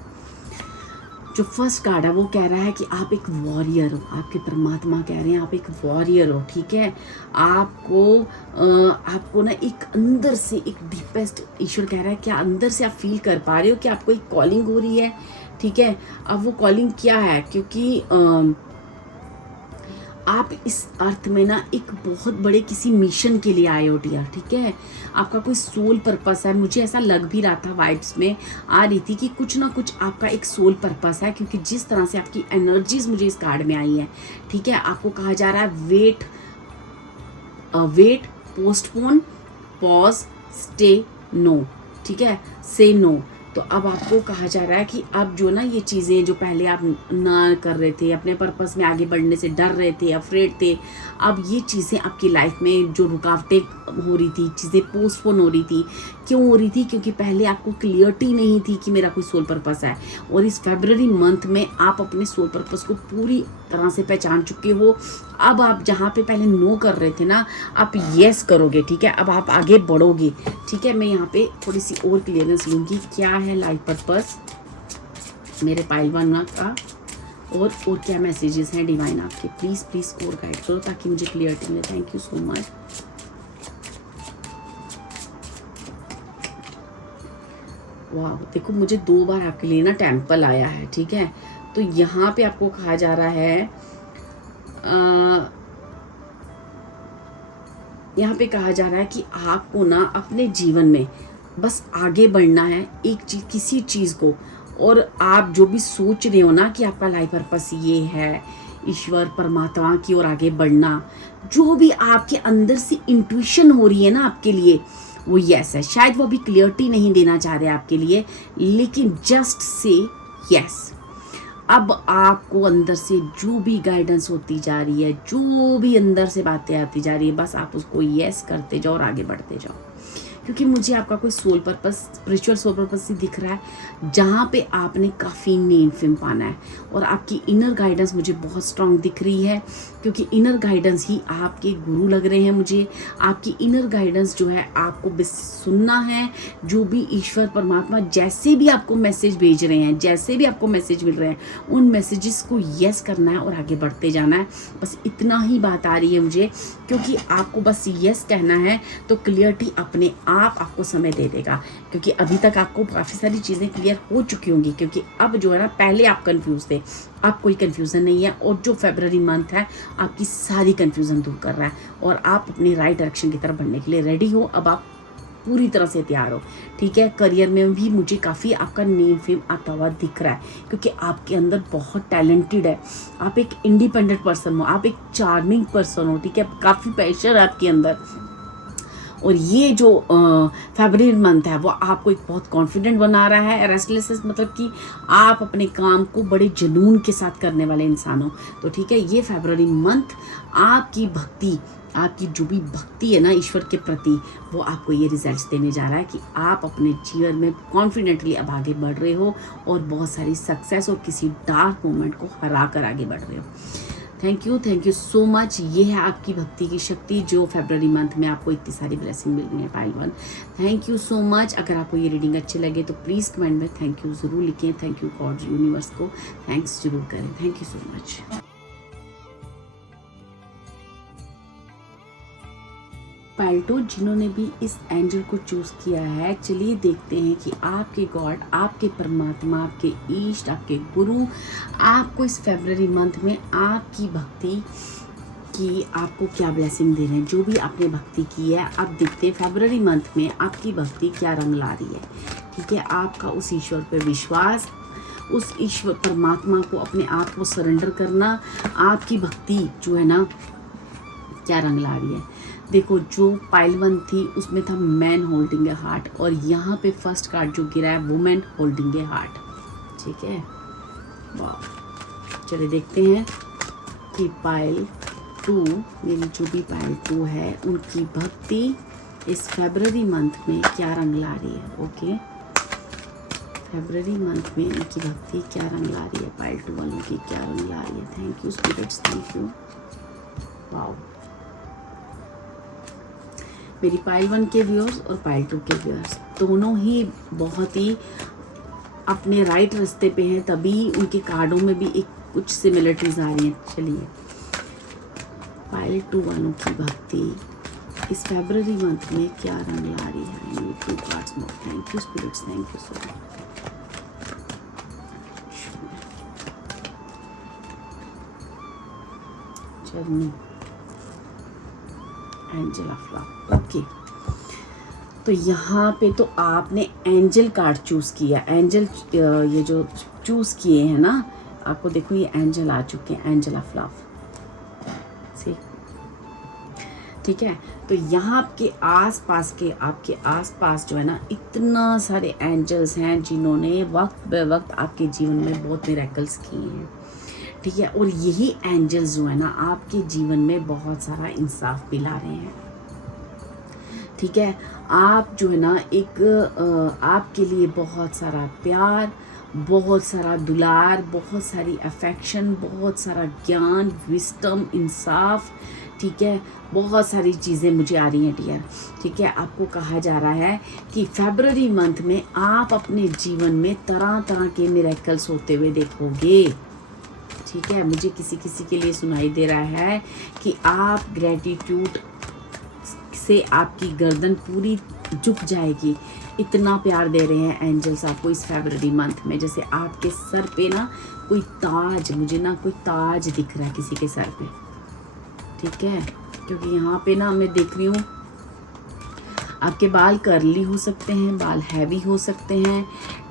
जो फर्स्ट कार्ड है वो कह रहा है कि आप एक वॉरियर हो, आपके परमात्मा कह रहे हैं आप एक वॉरियर हो, ठीक है। आपको ना एक अंदर से एक डीपेस्ट, ईश्वर कह रहा है क्या अंदर से आप फील कर पा रहे हो कि आपको एक कॉलिंग हो रही है, ठीक है। अब वो कॉलिंग क्या है, क्योंकि आप इस अर्थ में ना एक बहुत बड़े किसी मिशन के लिए आए हो डियर, ठीक है। आपका कोई सोल पर्पस है, मुझे ऐसा लग भी रहा था, वाइब्स में आ रही थी कि कुछ ना कुछ आपका एक सोल पर्पस है, क्योंकि जिस तरह से आपकी एनर्जीज मुझे इस कार्ड में आई हैं, ठीक है। आपको कहा जा रहा है wait, postpone, pause, stay, no, ठीक है, से नो, तो अब आपको कहा जा रहा है कि अब जो ना ये चीज़ें जो पहले आप ना कर रहे थे, अपने पर्पस में आगे बढ़ने से डर रहे थे, अफ्रेड थे, अब ये चीज़ें आपकी लाइफ में जो रुकावटें हो रही थी, चीज़ें पोस्टपोन हो रही थी, क्यों हो रही थी? क्योंकि पहले आपको क्लियरिटी नहीं थी कि मेरा कोई सोल पर्पस है। और इस फरवरी मंथ में आप अपने सोल पर्पस को पूरी तरह से पहचान चुके हो। अब आप जहाँ पे पहले नो कर रहे थे ना, आप यस करोगे, ठीक है? अब आप आगे बढ़ोगे, ठीक है? मैं यहाँ पे थोड़ी सी और क्लियरेंस लूँगी, क्या है लाइफ पर्पस मेरे पाइल वन का, और क्या मैसेजेस हैं डिवाइन आपके। प्लीज़ प्लीज़ कोर गाइड करो ताकि मुझे क्लियरिटी मिले। Thank you so much. वाह, देखो मुझे 2 बार आपके लिए ना टेम्पल आया है, ठीक है? तो यहाँ पे आपको कहा जा रहा है, यहाँ पे कहा जा रहा है कि आपको ना अपने जीवन में बस आगे बढ़ना है, एक चीज, किसी चीज़ को, और आप जो भी सोच रहे हो ना कि आपका लाइफ पर्पस ये है, ईश्वर परमात्मा की ओर आगे बढ़ना, जो भी आपके अंदर से इंट्यूशन हो रही है ना आपके लिए, वो यस है। शायद वो अभी क्लियरिटी नहीं देना चाह रहे आपके लिए, लेकिन जस्ट से यस। अब आपको अंदर से जो भी गाइडेंस होती जा रही है, जो भी अंदर से बातें आती जा रही है, बस आप उसको यस करते जाओ और आगे बढ़ते जाओ। क्योंकि मुझे आपका कोई soul purpose, spiritual soul purpose ही दिख रहा है, जहाँ पे आपने काफ़ी नेम फेम पाना है। और आपकी इनर गाइडेंस मुझे बहुत स्ट्रांग दिख रही है, क्योंकि इनर गाइडेंस ही आपके गुरु लग रहे हैं मुझे। आपकी इनर गाइडेंस जो है, आपको बस सुनना है, जो भी ईश्वर परमात्मा जैसे भी आपको मैसेज भेज रहे हैं, जैसे भी आपको मैसेज मिल रहे हैं, उन मैसेजेस को यस करना है और आगे बढ़ते जाना है। बस इतना ही बात आ रही है मुझे, क्योंकि आपको बस यस कहना है, तो क्लियरिटी अपने आप आपको समय दे देगा। क्योंकि अभी तक आपको काफ़ी सारी चीज़ें क्लियर हो चुकी होंगी, क्योंकि अब जो है ना, पहले आप कंफ्यूज थे, अब कोई कंफ्यूजन नहीं है। और जो फरवरी मंथ है आपकी सारी कंफ्यूजन दूर कर रहा है, और आप अपनी राइट डायरेक्शन की तरफ बढ़ने के लिए रेडी हो। अब आप पूरी तरह से तैयार हो, ठीक है? करियर में भी मुझे काफ़ी आपका नेम फेम आता हुआ दिख रहा है, क्योंकि आपके अंदर बहुत टैलेंटेड है, आप एक इंडिपेंडेंट पर्सन हो, आप एक चार्मिंग पर्सन हो, ठीक है? काफ़ी पैशन है आपके अंदर। और ये जो फरवरी मंथ है वो आपको एक बहुत कॉन्फिडेंट बना रहा है। रेस्टलेसनेस मतलब कि आप अपने काम को बड़े जुनून के साथ करने वाले इंसान हो। तो ठीक है, ये फरवरी मंथ आपकी भक्ति, आपकी जो भी भक्ति है ना ईश्वर के प्रति, वो आपको ये रिजल्ट्स देने जा रहा है कि आप अपने जीवन में कॉन्फिडेंटली अब आगे बढ़ रहे हो और बहुत सारी सक्सेस और किसी डार्क मोमेंट को हरा कर आगे बढ़ रहे हो। Thank you so much. ये है आपकी भक्ति की शक्ति, जो फरवरी मंथ में आपको इतनी सारी ब्लेसिंग मिल रही है pile one. Thank you so much. अगर आपको ये रीडिंग अच्छी लगे तो प्लीज़ कमेंट में थैंक यू ज़रूर लिखें। थैंक यू गॉड यूनिवर्स को थैंक्स जरूर करें। Thank you so much. Pile 2 जिन्होंने भी इस एंजल को चूज़ किया है, चलिए देखते हैं कि आपके गॉड, आपके परमात्मा, आपके ईष्ट, आपके गुरु आपको इस फरवरी मंथ में आपकी भक्ति की आपको क्या ब्लेसिंग दे रहे हैं। जो भी आपने भक्ति की है, अब देखते हैं फरवरी मंथ में आपकी भक्ति क्या रंग ला रही है। ठीक है, आपका उस ईश्वर पर विश्वास, उस ईश्वर परमात्मा को अपने आप को सरेंडर करना, आपकी भक्ति जो है ना क्या रंग ला रही है। देखो, जो पाइल 1 थी उसमें था मैन होल्डिंग ए हार्ट, और यहाँ पे फर्स्ट कार्ड जो गिरा है वुमेन होल्डिंग ए हार्ट। ठीक है, वाह। चलिए देखते हैं कि पाइल 2, मेरी जो भी पाइल 2 है, उनकी भक्ति इस फरवरी मंथ में क्या रंग ला रही है। ओके, फरवरी मंथ में उनकी भक्ति क्या रंग ला रही है, पाइल 2 वालों की क्या रंग ला रही है। Thank you spirits, thank you. Wow, मेरी पाइल 1 के व्यूअर्स और पाइल 2 के व्यूअर्स दोनों ही बहुत ही अपने राइट रास्ते पे हैं, तभी उनके कार्डों में भी एक कुछ सिमिलरिटीज आ रही हैं। चलिए, पाइल 2 वालों की भक्ति इस फरवरी मंथ में क्या रंग ला रही है। 2 cards more. Thank you spirits, thank you so much. चलिए, एंजल ऑफ लव। ओके, तो यहाँ पे तो आपने एंजल कार्ड चूज़ किया। एंजल ये जो चूज़ किए हैं ना, आपको देखो ये एंजल आ चुके हैं, एंजल ऑफ लव। सी, ठीक है। तो यहाँ आपके आसपास जो है ना इतना सारे एंजल्स हैं जिन्होंने वक्त ब वक्त आपके जीवन में बहुत मिरेकल्स किए हैं, ठीक है। और यही एंजल्स जो है ना आपके जीवन में बहुत सारा इंसाफ भी ला रहे हैं, ठीक है। आप जो है ना आपके लिए बहुत सारा प्यार, बहुत सारा दुलार, बहुत सारी अफेक्शन, बहुत सारा ज्ञान, विस्डम, इंसाफ, ठीक है, बहुत सारी चीज़ें मुझे आ रही हैं डियर, ठीक है। आपको कहा जा रहा है कि फरवरी मंथ में आप अपने जीवन में तरह तरह के मिरेकल्स होते हुए देखोगे, ठीक है। मुझे किसी के लिए सुनाई दे रहा है कि आप ग्रेटिट्यूड से आपकी गर्दन पूरी झुक जाएगी, इतना प्यार दे रहे हैं एंजल्स आपको इस फरवरी मंथ में। जैसे आपके सर पे ना कोई ताज, मुझे ना कोई ताज दिख रहा है किसी के सर पे, ठीक है। क्योंकि यहाँ पे ना मैं देख रही हूँ आपके बाल कर्ली हो सकते हैं, बाल हैवी हो सकते हैं,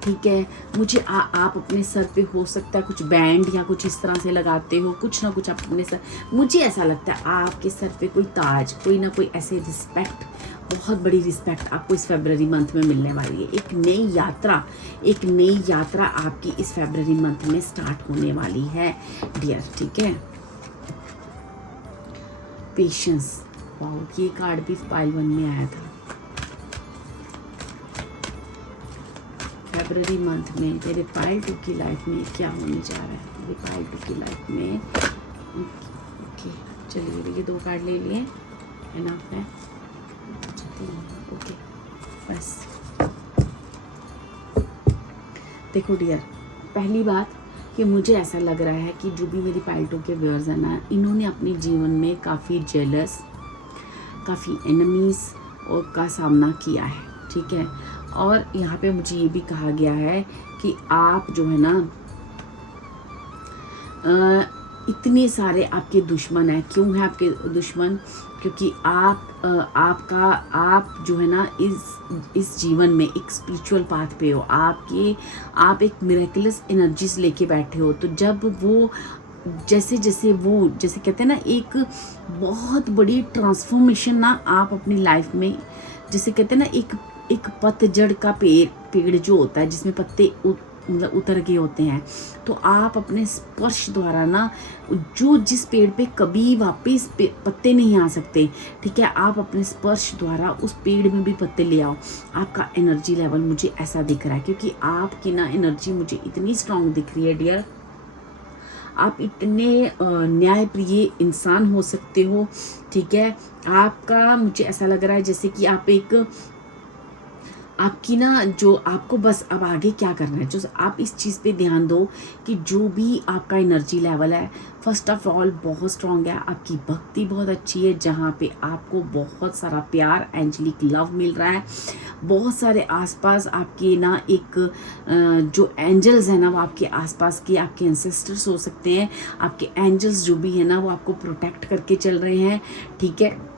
ठीक है। मुझे आप अपने सर पे हो सकता है कुछ बैंड या कुछ इस तरह से लगाते हो, कुछ ना कुछ आप अपने सर, मुझे ऐसा लगता है आपके सर पे कोई ताज, कोई ना कोई ऐसे रिस्पेक्ट, बहुत बड़ी रिस्पेक्ट आपको इस फरवरी मंथ में मिलने वाली है। एक नई यात्रा आपकी इस फरवरी मंथ में स्टार्ट होने वाली है डियर, ठीक है। पेशेंस, वाओ, ये कार्ड भी पाइल 1 में आया था। फरवरी मंथ में मेरे पाइल 2 की लाइफ में क्या होने जा रहा है, मेरे पाइल 2 की लाइफ में। ओके चलिए, ये 2 कार्ड ले लिए है ना, है ओके बस। देखो डियर, पहली बात कि मुझे ऐसा लग रहा है कि जो भी मेरी पाइल 2 के व्यूअर्स हैं ना, इन्होंने अपने जीवन में काफ़ी जेलस, काफ़ी एनिमीज़ और का सामना किया है, ठीक है। और यहाँ पे मुझे ये भी कहा गया है कि आप जो है ना इतने सारे आपके दुश्मन हैं। क्यों है आपके दुश्मन? क्योंकि आप जो है ना इस जीवन में एक स्पिरिचुअल पाथ पे हो, आप एक मिरेकलस एनर्जीज लेके बैठे हो। तो जब वो जैसे कहते हैं ना, एक बहुत बड़ी ट्रांसफॉर्मेशन ना आप अपनी लाइफ में, जैसे कहते हैं ना, एक पतझड़ का पेड़ जो होता है जिसमें पत्ते मतलब उतर गए होते हैं, तो आप अपने स्पर्श द्वारा ना जिस पेड़ पे कभी वापस पत्ते नहीं आ सकते, ठीक है, आप अपने स्पर्श द्वारा उस पेड़ में भी पत्ते ले आओ। आपका एनर्जी लेवल मुझे ऐसा दिख रहा है, क्योंकि आपकी ना एनर्जी मुझे इतनी स्ट्रांग दिख रही है डियर। आप इतने न्यायप्रिय इंसान हो सकते हो, ठीक है। आपका मुझे ऐसा लग रहा है जैसे कि आपकी ना जो आपको बस अब आगे क्या करना है, जो आप इस चीज़ पे ध्यान दो कि जो भी आपका एनर्जी लेवल है फर्स्ट ऑफ ऑल बहुत स्ट्रांग है, आपकी भक्ति बहुत अच्छी है, जहाँ पे आपको बहुत सारा प्यार, एंजेलिक लव मिल रहा है। बहुत सारे आसपास आपके ना जो एंजल्स हैं ना, वो आपके आसपास के आपके एंसेस्टर्स हो सकते हैं। आपके एंजल्स जो भी है ना, वो आपको प्रोटेक्ट करके चल रहे हैं, ठीक है।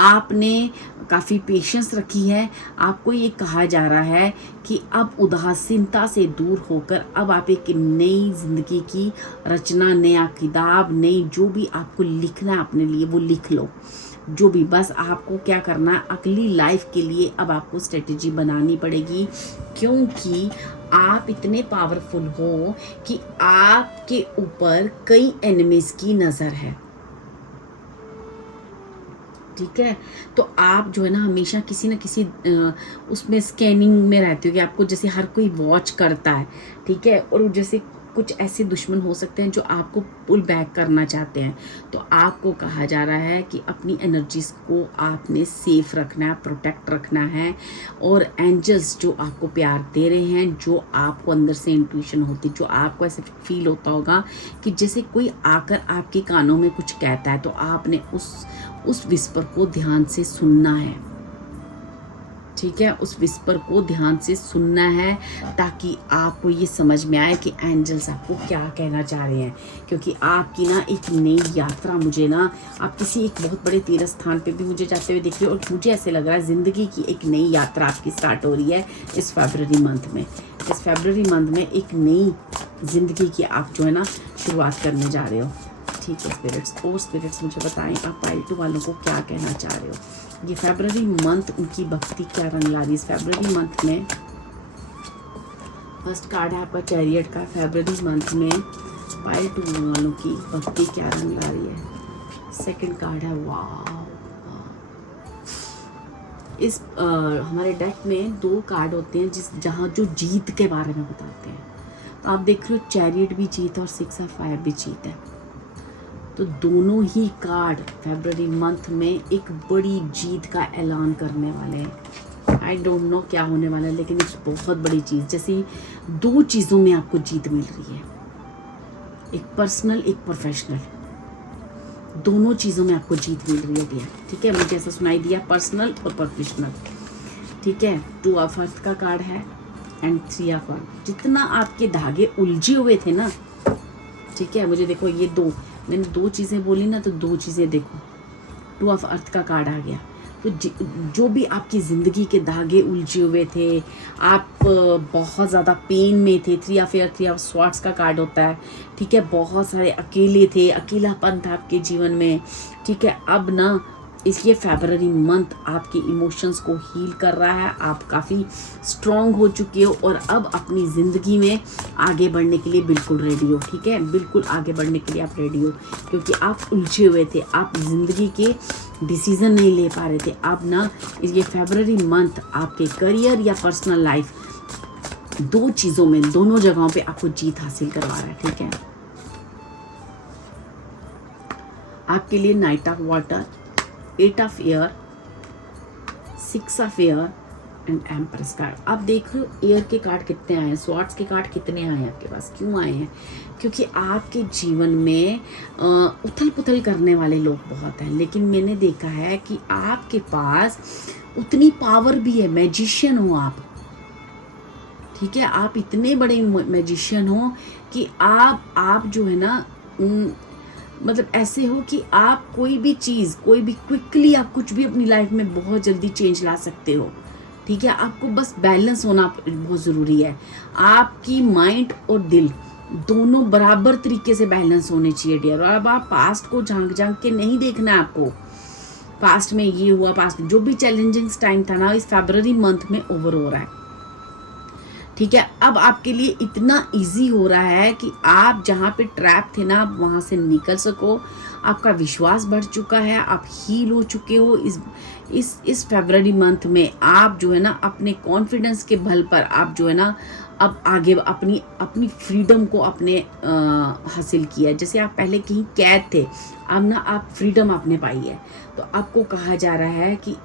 आपने काफ़ी पेशेंस रखी है। आपको ये कहा जा रहा है कि अब उदासीनता से दूर होकर अब आप एक नई ज़िंदगी की रचना, नया किताब, नई जो भी आपको लिखना है अपने लिए वो लिख लो। जो भी, बस आपको क्या करना है, अगली लाइफ के लिए अब आपको स्ट्रेटेजी बनानी पड़ेगी, क्योंकि आप इतने पावरफुल हो कि आपके ऊपर कई एनिमीज़ की नज़र है, ठीक है। तो आप जो है ना हमेशा किसी न किसी उसमें स्कैनिंग में रहते हो कि आपको जैसे हर कोई वॉच करता है, ठीक है। और जैसे कुछ ऐसे दुश्मन हो सकते हैं जो आपको पुल बैक करना चाहते हैं। तो आपको कहा जा रहा है कि अपनी एनर्जीज को आपने सेफ रखना है, प्रोटेक्ट रखना है। और एंजल्स जो आपको प्यार दे रहे हैं, जो आपको अंदर से इंट्यूशन होती, जो आपको ऐसे फील होता होगा कि जैसे कोई आकर आपके कानों में कुछ कहता है, तो आपने उस विस्पर को ध्यान से सुनना है, ठीक है। उस विस्पर को ध्यान से सुनना है ताकि आपको ये समझ में आए कि एंजल्स आपको क्या कहना चाह रहे हैं। क्योंकि आपकी ना एक नई यात्रा, मुझे ना आप किसी एक बहुत बड़े तीर्थ स्थान पे भी मुझे जाते हुए दिख रहे हो, और मुझे ऐसे लग रहा है ज़िंदगी की एक नई यात्रा आपकी स्टार्ट हो रही है इस फरवरी मंथ में। इस फरवरी मंथ में एक नई ज़िंदगी की आप जो है ना शुरुआत करने जा रहे हो, ठीक है स्पिरिट्स, और स्पिरिट्स मुझे बताएं आप पाइल 2 वालों को क्या कहना चाह रहे हो। ये फरवरी मंथ उनकी भक्ति क्या रंग ला रही है इस फरवरी मंथ में। फर्स्ट कार्ड है आपका चैरियट का। फरवरी मंथ में पाइल 2 वालों की भक्ति क्या रंग ला रही है। सेकंड कार्ड है वाह। इस हमारे डेक में 2 कार्ड होते हैं जहाँ जो जीत के बारे में बताते हैं। तो आप देख रहे हो चैरियट भी जीत है और 6 ऑफ फायर भी जीत है। तो दोनों ही कार्ड फरवरी मंथ में एक बड़ी जीत का ऐलान करने वाले हैं। आई डोंट नो क्या होने वाला है, लेकिन एक बहुत बड़ी चीज़, जैसे 2 चीज़ों में आपको जीत मिल रही है, एक पर्सनल एक प्रोफेशनल, दोनों चीज़ों में आपको जीत मिल रही है भैया। ठीक है, मुझे ऐसा सुनाई दिया, पर्सनल और प्रोफेशनल। ठीक है, 2 ऑफ अर्थ का कार्ड है एंड 3 ऑफ अर्थ। जितना आपके धागे उलझे हुए थे ना, ठीक है, मुझे देखो ये 2, मैंने 2 चीज़ें बोली ना, तो 2 चीज़ें देखो, 2 ऑफ अर्थ का कार्ड आ गया। तो जो भी आपकी ज़िंदगी के धागे उलझे हुए थे, आप बहुत ज़्यादा पेन में थे, 3 ऑफ स्वॉर्ड्स का कार्ड होता है। ठीक है, बहुत सारे अकेले थे, अकेलापन था आपके जीवन में। ठीक है, अब ना इसलिए फरवरी मंथ आपके इमोशंस को हील कर रहा है। आप काफ़ी स्ट्रॉन्ग हो चुके हो और अब अपनी ज़िंदगी में आगे बढ़ने के लिए बिल्कुल रेडी हो। ठीक है, बिल्कुल आगे बढ़ने के लिए आप रेडी हो, क्योंकि आप उलझे हुए थे, आप ज़िंदगी के डिसीज़न नहीं ले पा रहे थे। अब ना ये फरवरी मंथ आपके करियर या पर्सनल लाइफ, 2 चीज़ों में, दोनों जगहों पे आपको जीत हासिल करवा रहा है। ठीक है, आपके लिए night of water, 8 of air, 6 of air and empress card. आप देख रहे हो एयर के कार्ड कितने आए हैं, स्वॉर्ड्स के कार्ड कितने आए हैं आपके पास। क्यों आए हैं? क्योंकि आपके जीवन में उथल पुथल करने वाले लोग बहुत हैं, लेकिन मैंने देखा है कि आपके पास उतनी पावर भी है। मैजिशियन हो आप, ठीक है, आप इतने बड़े मैजिशियन हो कि आप जो है ना, मतलब ऐसे हो कि आप कोई भी चीज़, कोई भी क्विकली आप कुछ भी अपनी लाइफ में बहुत जल्दी चेंज ला सकते हो। ठीक है, आपको बस बैलेंस होना बहुत ज़रूरी है। आपकी माइंड और दिल दोनों बराबर तरीके से बैलेंस होने चाहिए डियर। और अब आप पास्ट को झांक के नहीं देखना है आपको, पास्ट में ये हुआ, पास्ट जो भी चैलेंजिंग टाइम था ना, इस फरवरी मंथ में ओवर हो रहा है। ठीक है, अब आपके लिए इतना इजी हो रहा है कि आप जहाँ पे ट्रैप थे ना, आप वहाँ से निकल सको। आपका विश्वास बढ़ चुका है, आप हील हो चुके हो। इस फरवरी मंथ में आप जो है ना, अपने कॉन्फिडेंस के बल पर आप जो है ना, अब आगे अपनी फ्रीडम को अपने हासिल किया है। जैसे आप पहले कहीं कैद थे, अब ना आप फ्रीडम आपने पाई है। तो आपको कहा जा रहा है कि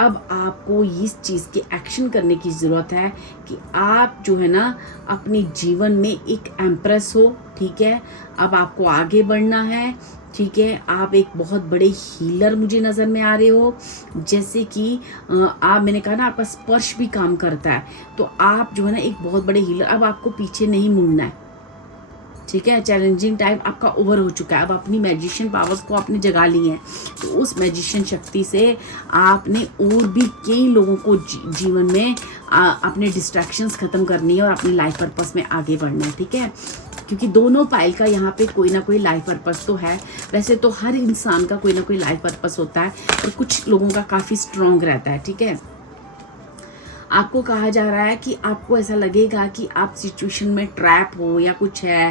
अब आपको इस चीज़ के एक्शन करने की ज़रूरत है कि आप जो है ना, अपने जीवन में एक एम्प्रेस हो। ठीक है, अब आपको आगे बढ़ना है। ठीक है, आप एक बहुत बड़े हीलर मुझे नज़र में आ रहे हो। जैसे कि मैंने कहा ना, आपका स्पर्श भी काम करता है, तो आप जो है ना एक बहुत बड़े हीलर। अब आपको पीछे नहीं मुड़ना है। ठीक है, चैलेंजिंग टाइम आपका ओवर हो चुका है। अब अपनी मैजिशियन पावर्स को आपने जगा ली है, तो उस मैजिशियन शक्ति से आपने और भी कई लोगों को जीवन में अपने डिस्ट्रैक्शंस ख़त्म करनी है और अपने लाइफ पर्पस में आगे बढ़ना है। ठीक है, क्योंकि दोनों पाइल का यहाँ पे कोई ना कोई लाइफ पर्पस तो है। वैसे तो हर इंसान का कोई ना कोई लाइफ पर्पस होता है, और कुछ लोगों का काफ़ी स्ट्रॉन्ग रहता है। ठीक है, आपको कहा जा रहा है कि आपको ऐसा लगेगा कि आप सिचुएशन में ट्रैप हो या कुछ है,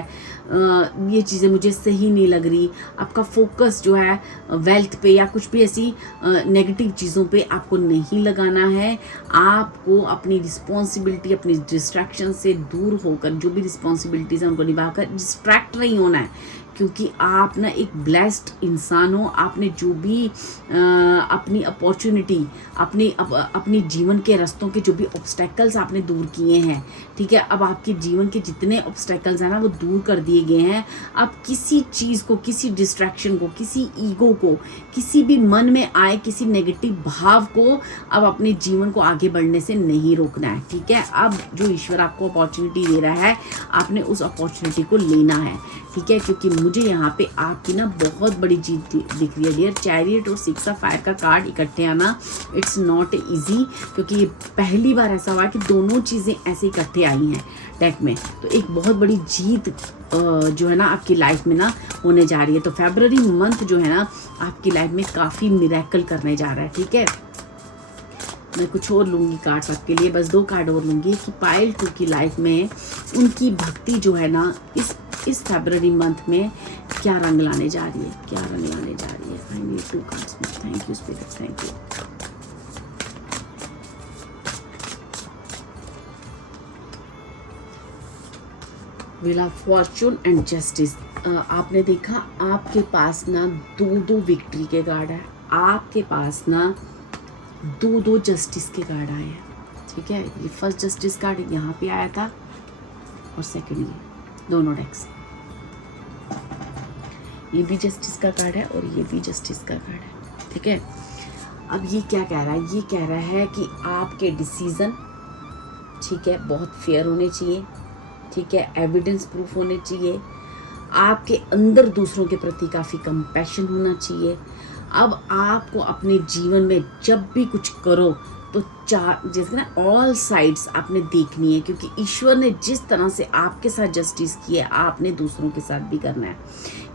ये चीज़ें मुझे सही नहीं लग रही। आपका फोकस जो है वेल्थ पे या कुछ भी ऐसी नेगेटिव चीज़ों पे आपको नहीं लगाना है। आपको अपनी रिस्पॉन्सिबिलिटी, अपनी डिस्ट्रैक्शन से दूर होकर जो भी रिस्पॉन्सिबिलिटीज़ हैं उनको निभाकर डिस्ट्रैक्ट नहीं होना है, क्योंकि आप ना एक ब्लेस्ड इंसान हो। आपने जो भी अपनी अपॉर्चुनिटी, अपनी जीवन के रास्तों के जो भी ऑब्स्टेकल्स आपने दूर किए हैं, ठीक है, अब आपके जीवन के जितने ऑब्स्टेकल्स हैं ना, वो दूर कर दिए गए हैं। अब किसी चीज़ को, किसी डिस्ट्रैक्शन को, किसी ईगो को, किसी भी मन में आए किसी नेगेटिव भाव को अब अपने जीवन को आगे बढ़ने से नहीं रोकना है। ठीक है, अब जो ईश्वर आपको अपॉर्चुनिटी दे रहा है, आपने उस अपॉर्चुनिटी को लेना है। ठीक है, क्योंकि मुझे यहाँ पे आपकी ना बहुत बड़ी जीत दिख रही है डियर। चैरियट और 6 ऑफ फायर का कार्ड इकट्ठे आना इट्स नॉट इजी, क्योंकि ये पहली बार ऐसा हुआ है कि दोनों चीज़ें ऐसे इकट्ठे आई हैं डेक में। तो एक बहुत बड़ी जीत जो है ना आपकी लाइफ में ना होने जा रही है। तो फरवरी मंथ जो है ना आपकी लाइफ में काफ़ी मिरेकल करने जा रहा है। ठीक है, मैं कुछ और लूँगी कार्ड्स आपके लिए, बस 2 कार्ड और लूँगी कि पायल 2 की लाइफ में उनकी भक्ति जो है ना इस फरवरी मंथ में क्या रंग लाने जा रही है, क्या रंग लाने जा रही है। I need 2 cards. Thank you spirit, thank you. Wheel of Fortune and justice. आपने देखा आपके पास ना 2 विक्ट्री के कार्ड है, आपके पास ना 2 जस्टिस के कार्ड आए हैं। ठीक है, ये फर्स्ट जस्टिस कार्ड यहाँ पे आया था और सेकंड ये दोनों डेक्स, ये भी जस्टिस का कार्ड है और ये भी जस्टिस का कार्ड है। ठीक है, अब ये क्या कह रहा है, ये कह रहा है कि आपके डिसीजन ठीक है बहुत फेयर होने चाहिए। ठीक है, एविडेंस प्रूफ होने चाहिए। आपके अंदर दूसरों के प्रति काफ़ी कंपैशन होना चाहिए। अब आपको अपने जीवन में जब भी कुछ करो तो जैसे ना ऑल साइड्स आपने देखनी है, क्योंकि ईश्वर ने जिस तरह से आपके साथ जस्टिस की है आपने दूसरों के साथ भी करना है,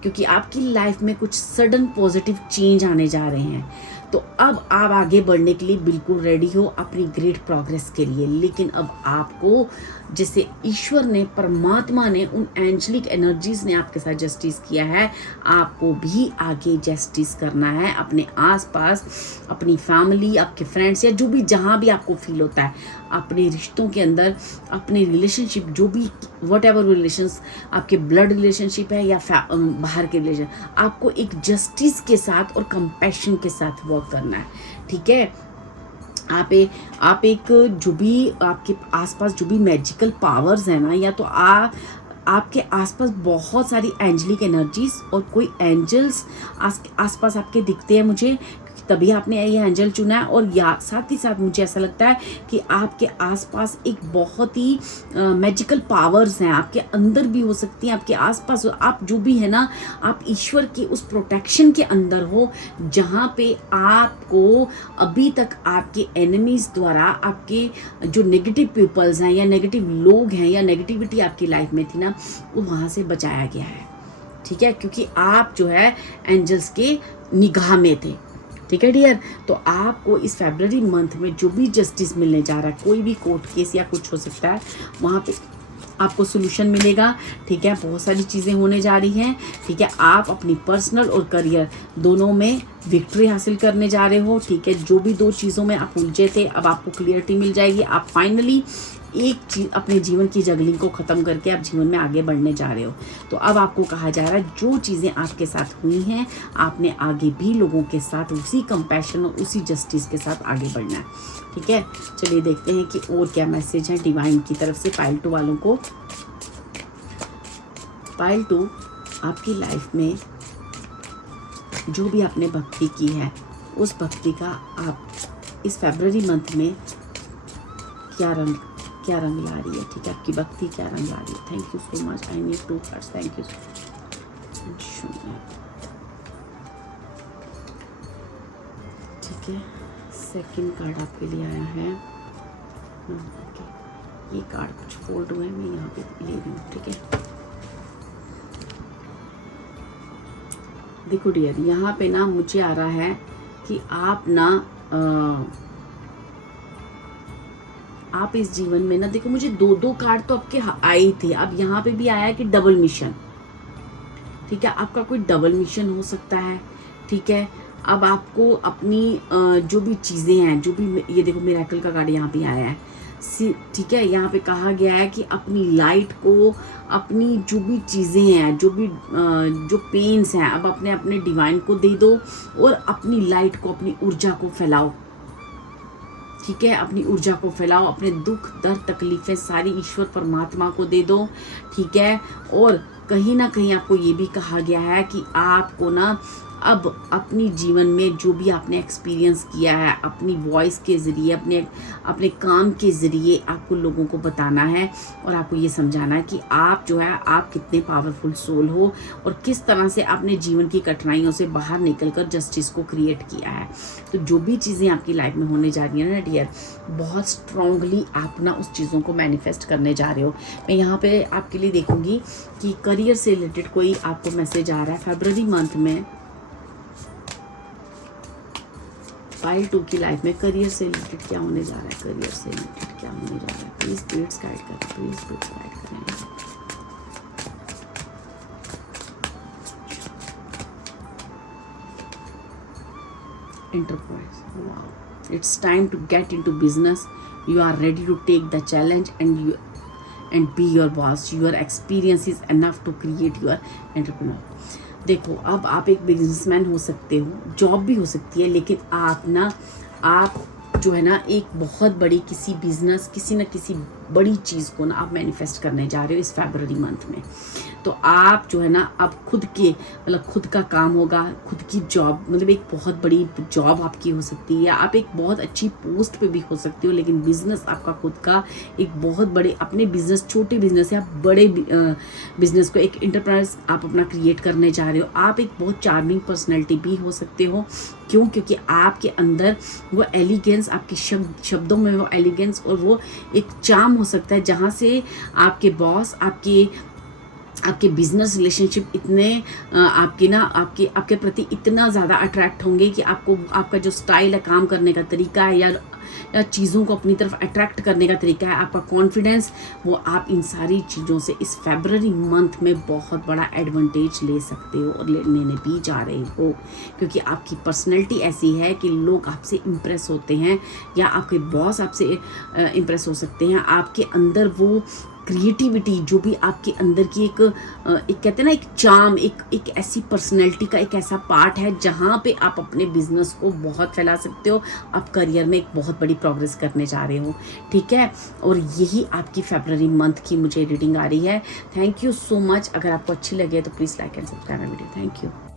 क्योंकि आपकी लाइफ में कुछ सडन पॉजिटिव चेंज आने जा रहे हैं। तो अब आप आगे बढ़ने के लिए बिल्कुल रेडी हो अपनी ग्रेट प्रोग्रेस के लिए। लेकिन अब आपको जैसे ईश्वर ने, परमात्मा ने, उन एंजलिक एनर्जीज ने आपके साथ जस्टिस किया है, आपको भी आगे जस्टिस करना है अपने आसपास, अपनी फैमिली, आपके फ्रेंड्स या जो भी जहाँ भी आपको फील होता है, अपने रिश्तों के अंदर, अपने रिलेशनशिप, जो भी वट एवर रिलेशंस, आपके ब्लड रिलेशनशिप है या बाहर के रिलेशन, आपको एक जस्टिस के साथ और कंपैशन के साथ वर्क करना है। ठीक है, आप एक जो भी आपके आसपास जो भी मैजिकल पावर्स है ना, या तो आपके आसपास बहुत सारी एंजलिक एनर्जीज और कोई एंजल्स आसपास आपके दिखते हैं मुझे, तभी आपने ये एंजल चुना है। और या साथ ही साथ मुझे ऐसा लगता है कि आपके आसपास एक बहुत ही मैजिकल पावर्स हैं, आपके अंदर भी हो सकती हैं, आपके आसपास हो, आप जो भी है ना, आप ईश्वर के उस प्रोटेक्शन के अंदर हो, जहाँ पे आपको अभी तक आपके एनिमीज द्वारा, आपके जो नेगेटिव पीपल्स हैं या नेगेटिव लोग हैं या नेगेटिविटी आपकी लाइफ में थी ना, वो वहाँ से बचाया गया है। ठीक है, क्योंकि आप जो है एंजल्स के निगाह में थे। ठीक है डियर, तो आपको इस फरवरी मंथ में जो भी जस्टिस मिलने जा रहा है, कोई भी कोर्ट केस या कुछ हो सकता है, वहाँ पे आपको सोल्यूशन मिलेगा। ठीक है, बहुत सारी चीज़ें होने जा रही हैं। ठीक है, आप अपनी पर्सनल और करियर दोनों में विक्ट्री हासिल करने जा रहे हो। ठीक है, जो भी 2 चीज़ों में आप उलझे थे अब आपको क्लियरिटी मिल जाएगी। आप फाइनली एक चीज अपने जीवन की जगलिंग को ख़त्म करके आप जीवन में आगे बढ़ने जा रहे हो। तो अब आपको कहा जा रहा है जो चीज़ें आपके साथ हुई हैं, आपने आगे भी लोगों के साथ उसी कंपैशन और उसी जस्टिस के साथ आगे बढ़ना है। ठीक है, चलिए देखते हैं कि और क्या मैसेज है डिवाइन की तरफ से पाइल 2 वालों को। पाइल 2, आपकी लाइफ में जो भी आपने भक्ति की है, उस भक्ति का आप इस फरवरी मंथ में क्या रंग ला रही है। ठीक है, आपकी भक्ति क्या रंग ला रही है। Thank you so much, I need 2 cards. Thank you. ठीक है, सेकंड कार्ड आपके लिए आया है। ओके, ये कार्ड कुछ फोल्ड हुए हैं, मैं यहाँ पे ले रही हूँ। ठीक है, देखो डियर, यहाँ पे ना मुझे आ रहा है कि आप ना आप इस जीवन में ना, देखो मुझे 2 कार्ड तो आपके आए थे, अब यहाँ पे भी आया है कि डबल मिशन। ठीक है, आपका कोई डबल मिशन हो सकता है। ठीक है, अब आपको अपनी जो भी चीज़ें हैं, जो भी, ये देखो मिरेकल का कार्ड यहाँ पे आया है। ठीक है, यहाँ पे कहा गया है कि अपनी लाइट को, अपनी जो भी चीज़ें हैं, जो भी जो पेन्स हैं, अब अपने अपने डिवाइन को दे दो और अपनी लाइट को, अपनी ऊर्जा को फैलाओ। ठीक है, अपनी ऊर्जा को फैलाओ, अपने दुख दर्द तकलीफ़ें सारी ईश्वर परमात्मा को दे दो। ठीक है, और कहीं ना कहीं आपको ये भी कहा गया है कि आपको ना अब अपनी जीवन में जो भी आपने एक्सपीरियंस किया है, अपनी वॉइस के ज़रिए, अपने काम के ज़रिए आपको लोगों को बताना है और आपको ये समझाना है कि आप जो है आप कितने पावरफुल सोल हो और किस तरह से आपने जीवन की कठिनाइयों से बाहर निकलकर जस्टिस को क्रिएट किया है। तो जो भी चीज़ें आपकी लाइफ में होने जा रही हैं ना डियर, बहुत स्ट्रांगली आप ना उस चीज़ों को मैनिफेस्ट करने जा रहे हो। मैं यहाँ पे आपके लिए देखूंगी कि करियर से रिलेटेड कोई आपको मैसेज आ रहा है फरवरी मंथ में। पाइल 2 की लाइफ में करियर से रिलेटेड क्या होने जा रहा है, करियर से रिलेटेड क्या होने जा रहा है, प्लीज स्पिरिट्स गाइड करें, प्लीज स्पिरिट्स गाइड करें। Enterprise, wow, it's time to get into business. You are ready to take the challenge and be your boss. Your experience is enough to create your entrepreneur. देखो, अब आप एक businessman हो सकते हो, job भी हो सकती है, लेकिन आप जो है ना एक बहुत बड़ी किसी बिजनेस, किसी न किसी बड़ी चीज़ को ना आप मैनिफेस्ट करने जा रहे हो इस फरवरी मंथ में। तो आप जो है ना अब खुद का काम होगा, खुद की जॉब, मतलब एक बहुत बड़ी जॉब आपकी हो सकती है, या आप एक बहुत अच्छी पोस्ट पे भी हो सकते हो, लेकिन बिजनेस आपका खुद का एक बहुत बड़े, अपने बिजनेस, छोटे बिजनेस या बड़े बिजनेस को एक एंटरप्राइज आप अपना क्रिएट करने जा रहे हो। आप एक बहुत चार्मिंग पर्सनैलिटी भी हो सकते हो। क्यों? क्योंकि आपके अंदर वो एलिगेंस, आपके शब्दों में वो एलिगेंस और वो एक चार्म हो सकता है, जहाँ से आपके बॉस आपके बिजनेस रिलेशनशिप इतने आपके प्रति इतना ज़्यादा अट्रैक्ट होंगे कि आपका जो स्टाइल है, काम करने का तरीका है, या चीज़ों को अपनी तरफ अट्रैक्ट करने का तरीका है, आपका कॉन्फिडेंस, वो आप इन सारी चीज़ों से इस फरवरी मंथ में बहुत बड़ा एडवांटेज ले सकते हो और लेने भी जा रहे हो। क्योंकि आपकी पर्सनैलिटी ऐसी है कि लोग आपसे इम्प्रेस होते हैं, या आपके बॉस आपसे इम्प्रेस हो सकते हैं। आपके अंदर वो क्रिएटिविटी, जो भी आपके अंदर की एक कहते हैं ना, एक चार्म, एक ऐसी पर्सनैलिटी का एक ऐसा पार्ट है जहाँ पे आप अपने बिजनेस को बहुत फैला सकते हो। आप करियर में एक बहुत बड़ी प्रोग्रेस करने जा रहे हो, ठीक है। और यही आपकी फरवरी मंथ की मुझे रीडिंग आ रही है। Thank you so much. अगर आपको अच्छी लगे तो please like and subscribe my video. Thank you.